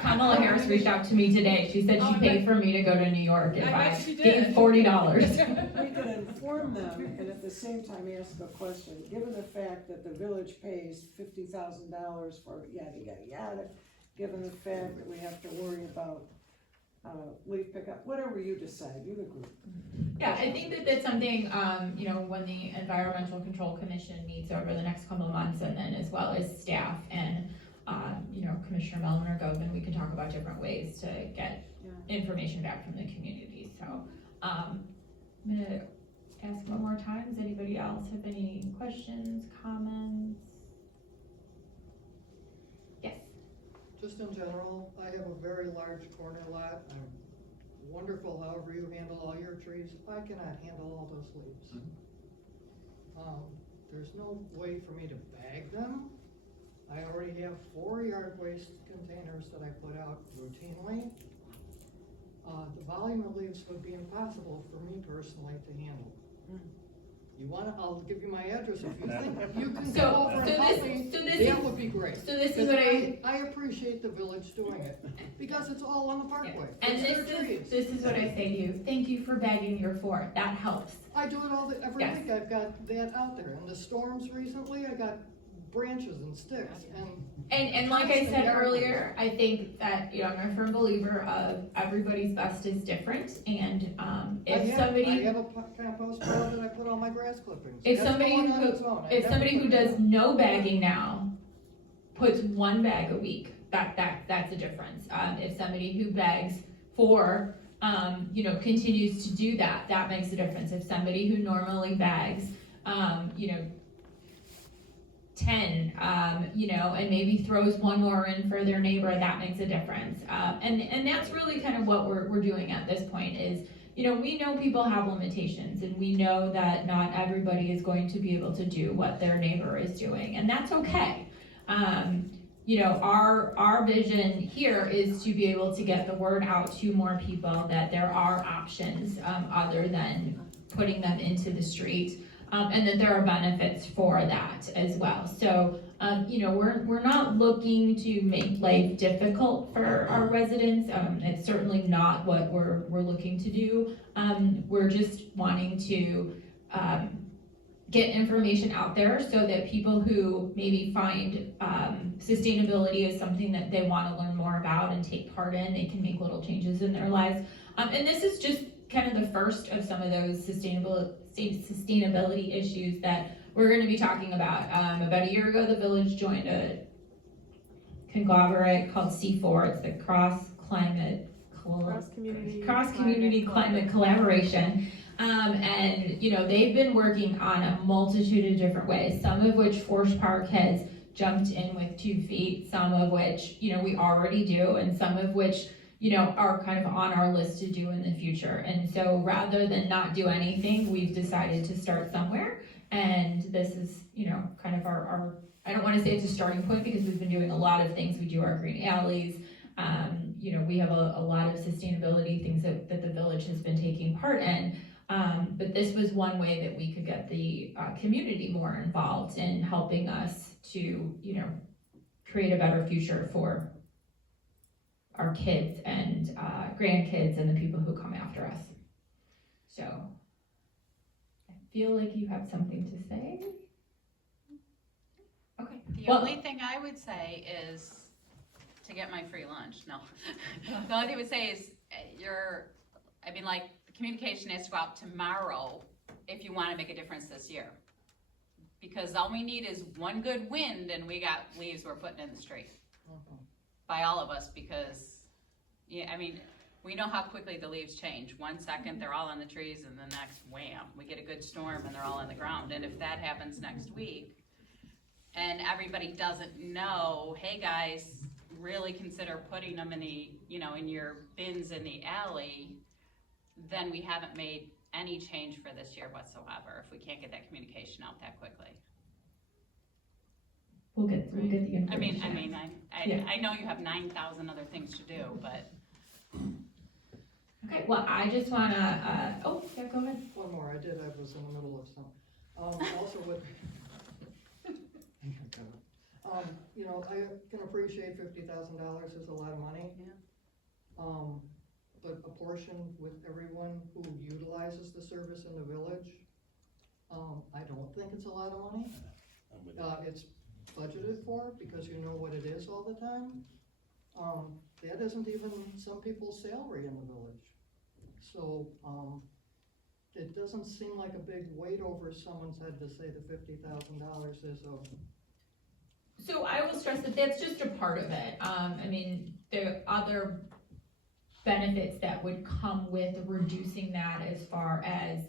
Kamala Harris reached out to me today. She said she'd pay for me to go to New York if I gave $40. We could inform them and at the same time ask a question. Given the fact that the village pays $50,000 for yada, yada, yada, given the fact that we have to worry about leaf pickup, whatever you decide, you the group. Yeah, I think that that's something, you know, when the Environmental Control Commission meets over the next couple of months, and then as well as staff and, you know, Commissioner Melvin or Govin, we can talk about different ways to get information back from the community. So, I'm gonna ask one more time. Does anybody else have any questions, comments? Yes. Just in general, I have a very large corner lot. I'm wonderful however you handle all your trees. I cannot handle all those leaves. There's no way for me to bag them. I already have 4 yard waste containers that I put out routinely. The volume of leaves would be impossible for me personally to handle. You want to, I'll give you my address if you think you can go over and help me, that would be great. So this is what I appreciate the village doing it, because it's all on the parkway. And It's this is what I say to you. Thank you for bagging your fort. That helps. I do it every week. I've got that out there. And the storms recently, I got branches and sticks and like I said earlier, I think that, you know, I'm a firm believer of everybody's best is different, and if somebody I have a compost pile that I put all my grass clippings. If somebody who does no bagging now puts 1 bag a week, that's a difference. If somebody who bags 4, you know, continues to do that makes a difference. If somebody who normally bags, you know, 10, you know, and maybe throws one more in for their neighbor, that makes a difference. And that's really kind of what we're doing at this point is, you know, we know people have limitations and we know that not everybody is going to be able to do what their neighbor is doing, and that's okay. You know, our vision here is to be able to get the word out to more people that there are options other than putting them into the street, and that there are benefits for that as well. So, you know, we're not looking to make life difficult for our residents. It's certainly not what we're looking to do. We're just wanting to get information out there so that people who maybe find sustainability is something that they want to learn more about and take part in, they can make little changes in their lives. And this is just kind of the first of some of those sustainability issues that we're going to be talking about. About a year ago, the village joined a conglomerate called C4. It's the Cross Community Climate Collaboration. And, you know, they've been working on a multitude of different ways, some of which Forest Park has jumped in with 2 feet, some of which, you know, we already do, and some of which, you know, are kind of on our list to do in the future. And so rather than not do anything, we've decided to start somewhere. And this is, you know, kind of our I don't want to say it's a starting point because we've been doing a lot of things. We do our green alleys. You know, we have a lot of sustainability things that the village has been taking part in. But this was one way that we could get the community more involved in helping us to, you know, create a better future for our kids and grandkids and the people who come after us. So I feel like you have something to say. Okay. The only thing I would say is to get my free lunch. No. The only thing I would say is like the communication has to go out tomorrow if you want to make a difference this year. Because all we need is one good wind and we got leaves we're putting in the street. By all of us, because, yeah, I mean, we know how quickly the leaves change. 1 second, they're all on the trees, and the next, wham, we get a good storm and they're all on the ground. And if that happens next week, and everybody doesn't know, hey guys, really consider putting them in the, you know, in your bins in the alley, then we haven't made any change for this year whatsoever if we can't get that communication out that quickly. We'll get the information. I know you have 9,000 other things to do, but. Okay, well, I just wanna, oh, yeah, go ahead. One more, I was in the middle of something. Also with, you know, I can appreciate $50,000 is a lot of money. Yeah. But a portion with everyone who utilizes the service in the village, I don't think it's a lot of money. It's budgeted for because you know what it is all the time. That isn't even some people's salary in the village. So, it doesn't seem like a big weight over someone's head to say the $50,000 is a. So I will stress that that's just a part of it. I mean, there are other benefits that would come with reducing that as far as,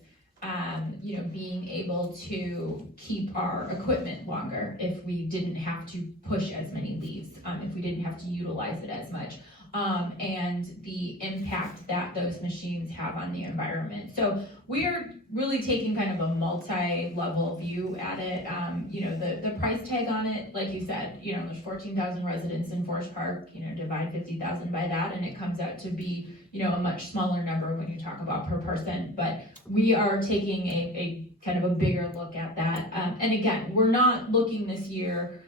you know, being able to keep our equipment longer if we didn't have to push as many leaves, if we didn't have to utilize it as much, and the impact that those machines have on the environment. So we are really taking kind of a multi-level view at it. You know, the price tag on it, like you said, you know, there's 14,000 residents in Forest Park, you know, divide 50,000 by that, and it comes out to be, you know, a much smaller number when you talk about per person. But we are taking a kind of a bigger look at that. And again, we're not looking this year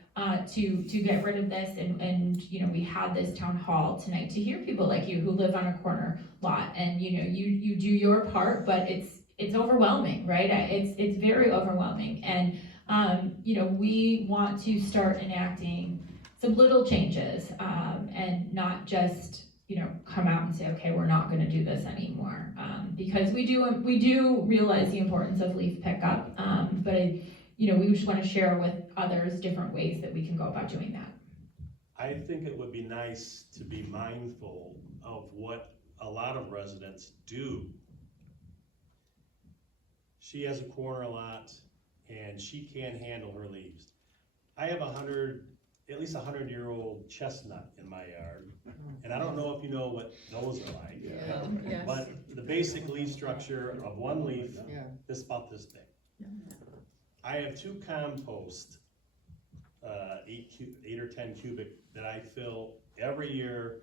to get rid of this, and you know, we had this town hall tonight to hear people like you who live on a corner lot, and you know, you do your part, but it's overwhelming, right? It's very overwhelming, and you know, we want to start enacting some little changes, and not just, you know, come out and say, okay, we're not going to do this anymore, because we do realize the importance of leaf pickup, but you know, we just want to share with others different ways that we can go about doing that. I think it would be nice to be mindful of what a lot of residents do. She has a corner lot and she can't handle her leaves. I have at least 100-year-old chestnut in my yard. And I don't know if you know what those are like. Yeah. Yes. But the basic leaf structure of one leaf Yeah. is about this big. I have 2 compost, 8 or 10 cubic that I fill every year,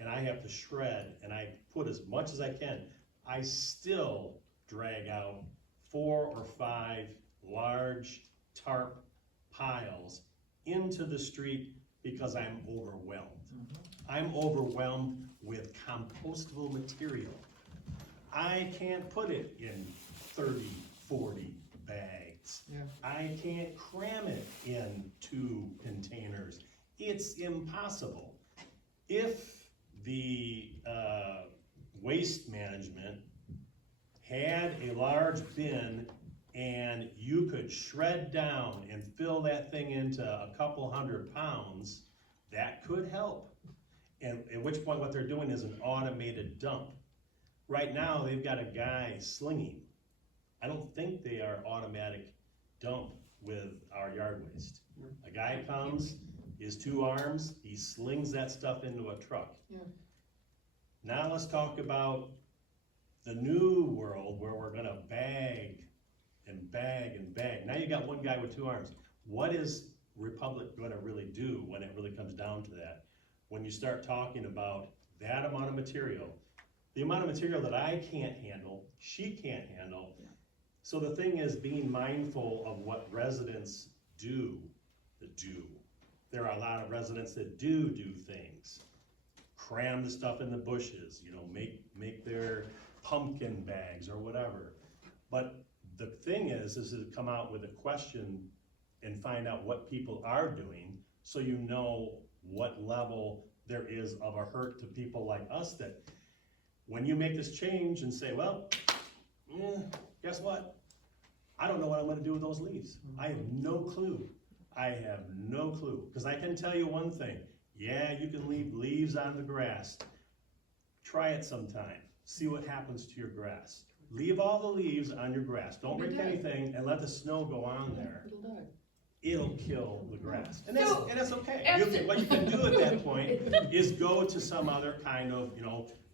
and I have to shred, and I put as much as I can. I still drag out 4 or 5 large tarp piles into the street because I'm overwhelmed. I'm overwhelmed with compostable material. I can't put it in 30, 40 bags. Yeah. I can't cram it in 2 containers. It's impossible. If the waste management had a large bin and you could shred down and fill that thing into a couple 100 pounds, that could help. And at which point what they're doing is an automated dump. Right now, they've got a guy slinging. I don't think they are automatic dump with our yard waste. A guy comes, his 2 arms, he slings that stuff into a truck. Yeah. Now let's talk about the new world where we're gonna bag and bag and bag. Now you got one guy with 2 arms. What is Republic gonna really do when it really comes down to that? When you start talking about that amount of material, the amount of material that I can't handle, she can't handle. So the thing is being mindful of what residents do. There are a lot of residents that do things. Cram the stuff in the bushes, you know, make their pumpkin bags or whatever. But the thing is to come out with a question and find out what people are doing so you know what level there is of a hurt to people like us, that when you make this change and say, well, guess what? I don't know what I'm gonna do with those leaves. I have no clue. I have no clue. Because I can tell you one thing. Yeah, you can leave leaves on the grass. Try it sometime. See what happens to your grass. Leave all the leaves on your grass. Don't rake anything and let the snow go on there. It'll die. It'll kill the grass. And that's okay. Absolutely. What you can do at that point is go to some other kind of,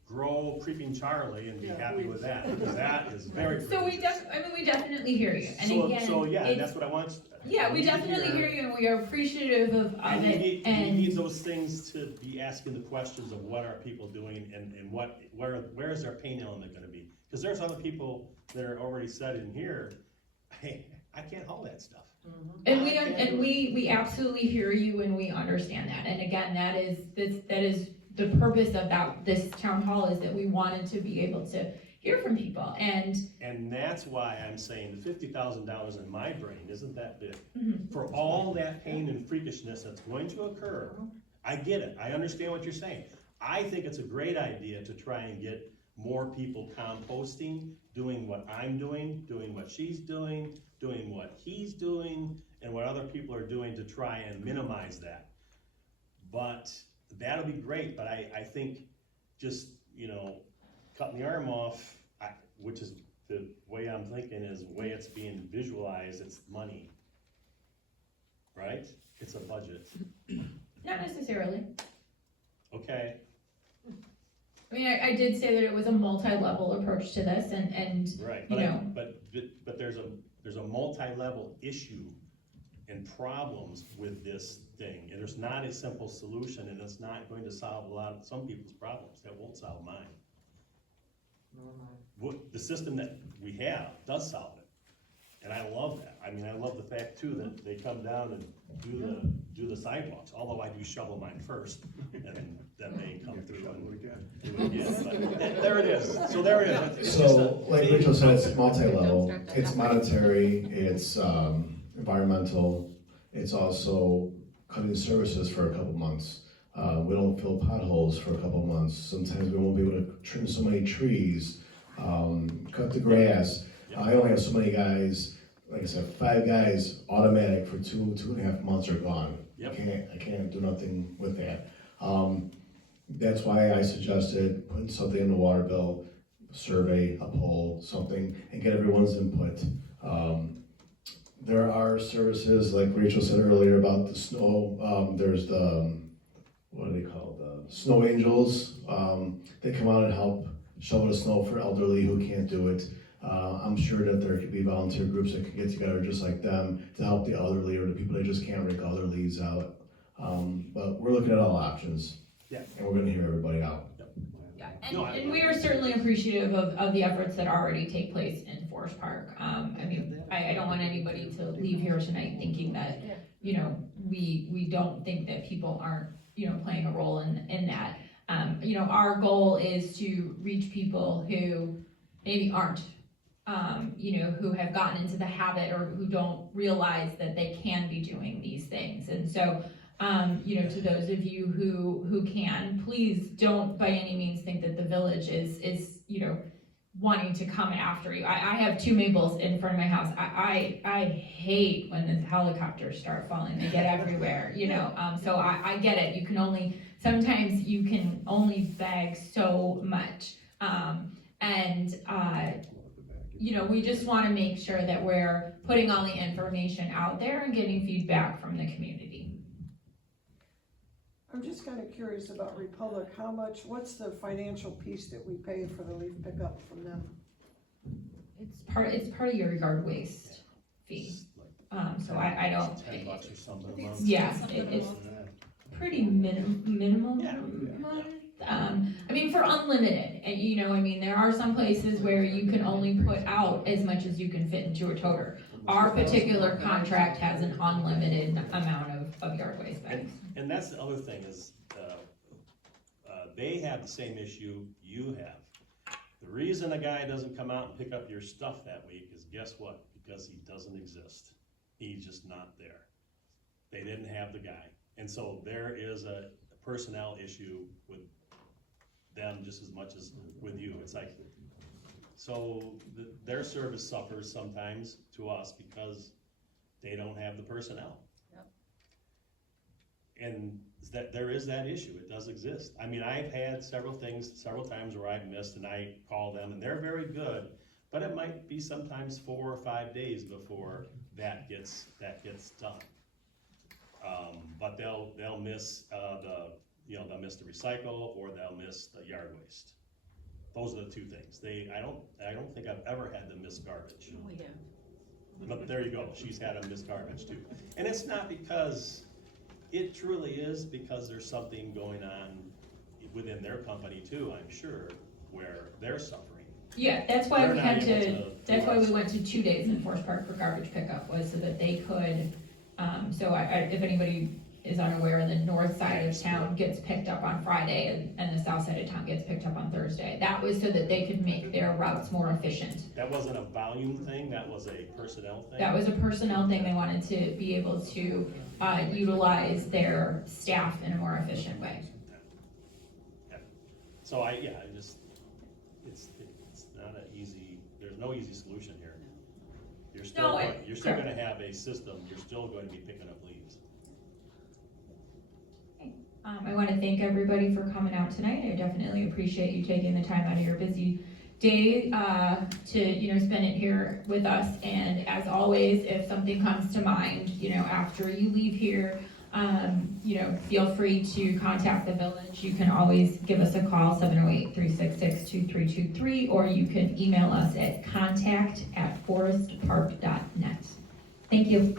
grow Creeping Charlie and be happy with that, because that is very. So we definitely hear you, and again, So yeah, it's- that's what I want. Yeah, we definitely hear you, and we are appreciative of And it, you need those things to be asking the questions of what are people doing and where is their pain element gonna be? Because there's other people that are already said in here, hey, I can't haul that stuff. And we absolutely hear you, and we understand that, and again, that is the purpose of this town hall, is that we wanted to be able to hear from people, and that's why I'm saying the $50,000 in my brain isn't that big. Mhm. For all that pain and freakishness that's going to occur, I get it, I understand what you're saying. I think it's a great idea to try and get more people composting, doing what I'm doing what she's doing what he's doing, and what other people are doing to try and minimize that. But that'll be great, but I think just, cutting the arm off, which is the way I'm thinking, is the way it's being visualized, it's money. Right? It's a budget. not necessarily. Okay, I mean, I did say that it was a multi-level approach to this, and right, you know. but there's a multi-level issue and problems with this thing, and there's not a simple solution, and it's not going to solve some people's problems. That won't solve mine. The system that we have does solve it, and I love that. I mean, I love the fact too that they come down and do the sidewalks, although I do shovel mine first, and then they come through and do it again. But there it is, so there it is. It's just So, like Rachel said, it's multi-level, it's monetary, it's environmental, it's also cutting services for a couple months. We don't fill potholes for a couple months. Sometimes we won't be able to trim so many trees, cut the grass. I only have so many guys, like I said, 5 guys automatic for 2.5 months are gone. Yep. I can't do nothing with that. That's why I suggested putting something in the water bill, survey, a poll, something, and get everyone's input. There are services, like Rachel said earlier about the snow, there's the, what do they call it, the snow angels. They come out and help shovel the snow for elderly who can't do it. I'm sure that there could be volunteer groups that could get together just like them to help the elderly or the people that just can't rake all their leaves out. But we're looking at all options. Yeah. And we're gonna hear everybody out. Yeah, and we are certainly appreciative of the efforts that already take place in Forest Park. I mean, I don't want anybody to leave here tonight thinking that, you know, we don't think that people aren't, you know, playing a role in that. You know, our goal is to reach people who maybe aren't, you know, who have gotten into the habit or who don't realize that they can be doing these things. And so, you know, to those of you who can, please don't by any means think that the village is, you know, wanting to come after you. I have 2 maples in front of my house. I hate when the helicopters start falling. They get everywhere, you know. So I get it. Sometimes you can only bag so much. You know, we just want to make sure that we're putting all the information out there and getting feedback from the community. I'm just kind of curious about Republic, what's the financial piece that we pay for the leaf pickup from them? It's part of your yard waste fee. So I don't. $10 or something a month. Yeah, it's pretty minimal. I mean, for unlimited, and you know, I mean, there are some places where you can only put out as much as you can fit into a toter. Our particular contract has an unlimited amount of yard waste bags. And that's the other thing is, they have the same issue you have. The reason a guy doesn't come out and pick up your stuff that week is guess what? Because he doesn't exist. He's just not there. They didn't have the guy. And so there is a personnel issue with them just as much as with you. It's like, so their service suffers sometimes to us because they don't have the personnel. Yep. And that there is that issue. It does exist. I mean, I've had several times where I've missed and I call them and they're very good, but it might be sometimes 4 or 5 days before that gets done. But they'll miss they'll miss the recycle or they'll miss the yard waste. Those are the 2 things. I don't think I've ever had them miss garbage. We have. But there you go. She's had them miss garbage too. And it's not because, it truly is because there's something going on within their company too, I'm sure, where they're suffering. Yeah, that's why They're we not had able to, that's why we went to 2 days in Forest Park for garbage pickup, was so that they could, if anybody is unaware, the north side of town gets picked up on Friday and the south side of town gets picked up on Thursday. That was so that they could make their routes more efficient. That wasn't a volume thing, that was a personnel thing? That was a personnel thing. They wanted to be able to utilize their staff in a more efficient way. Yeah. So it's not an easy, there's no easy solution here. You're still gonna have a system, you're still going to be picking up leaves. I want to thank everybody for coming out tonight. I definitely appreciate you taking the time out of your busy day to spend it here with us. And as always, if something comes to mind, after you leave here, feel free to contact the village. You can always give us a call, 708-366-2323, or you can email us at contact@forestpark.net. Thank you.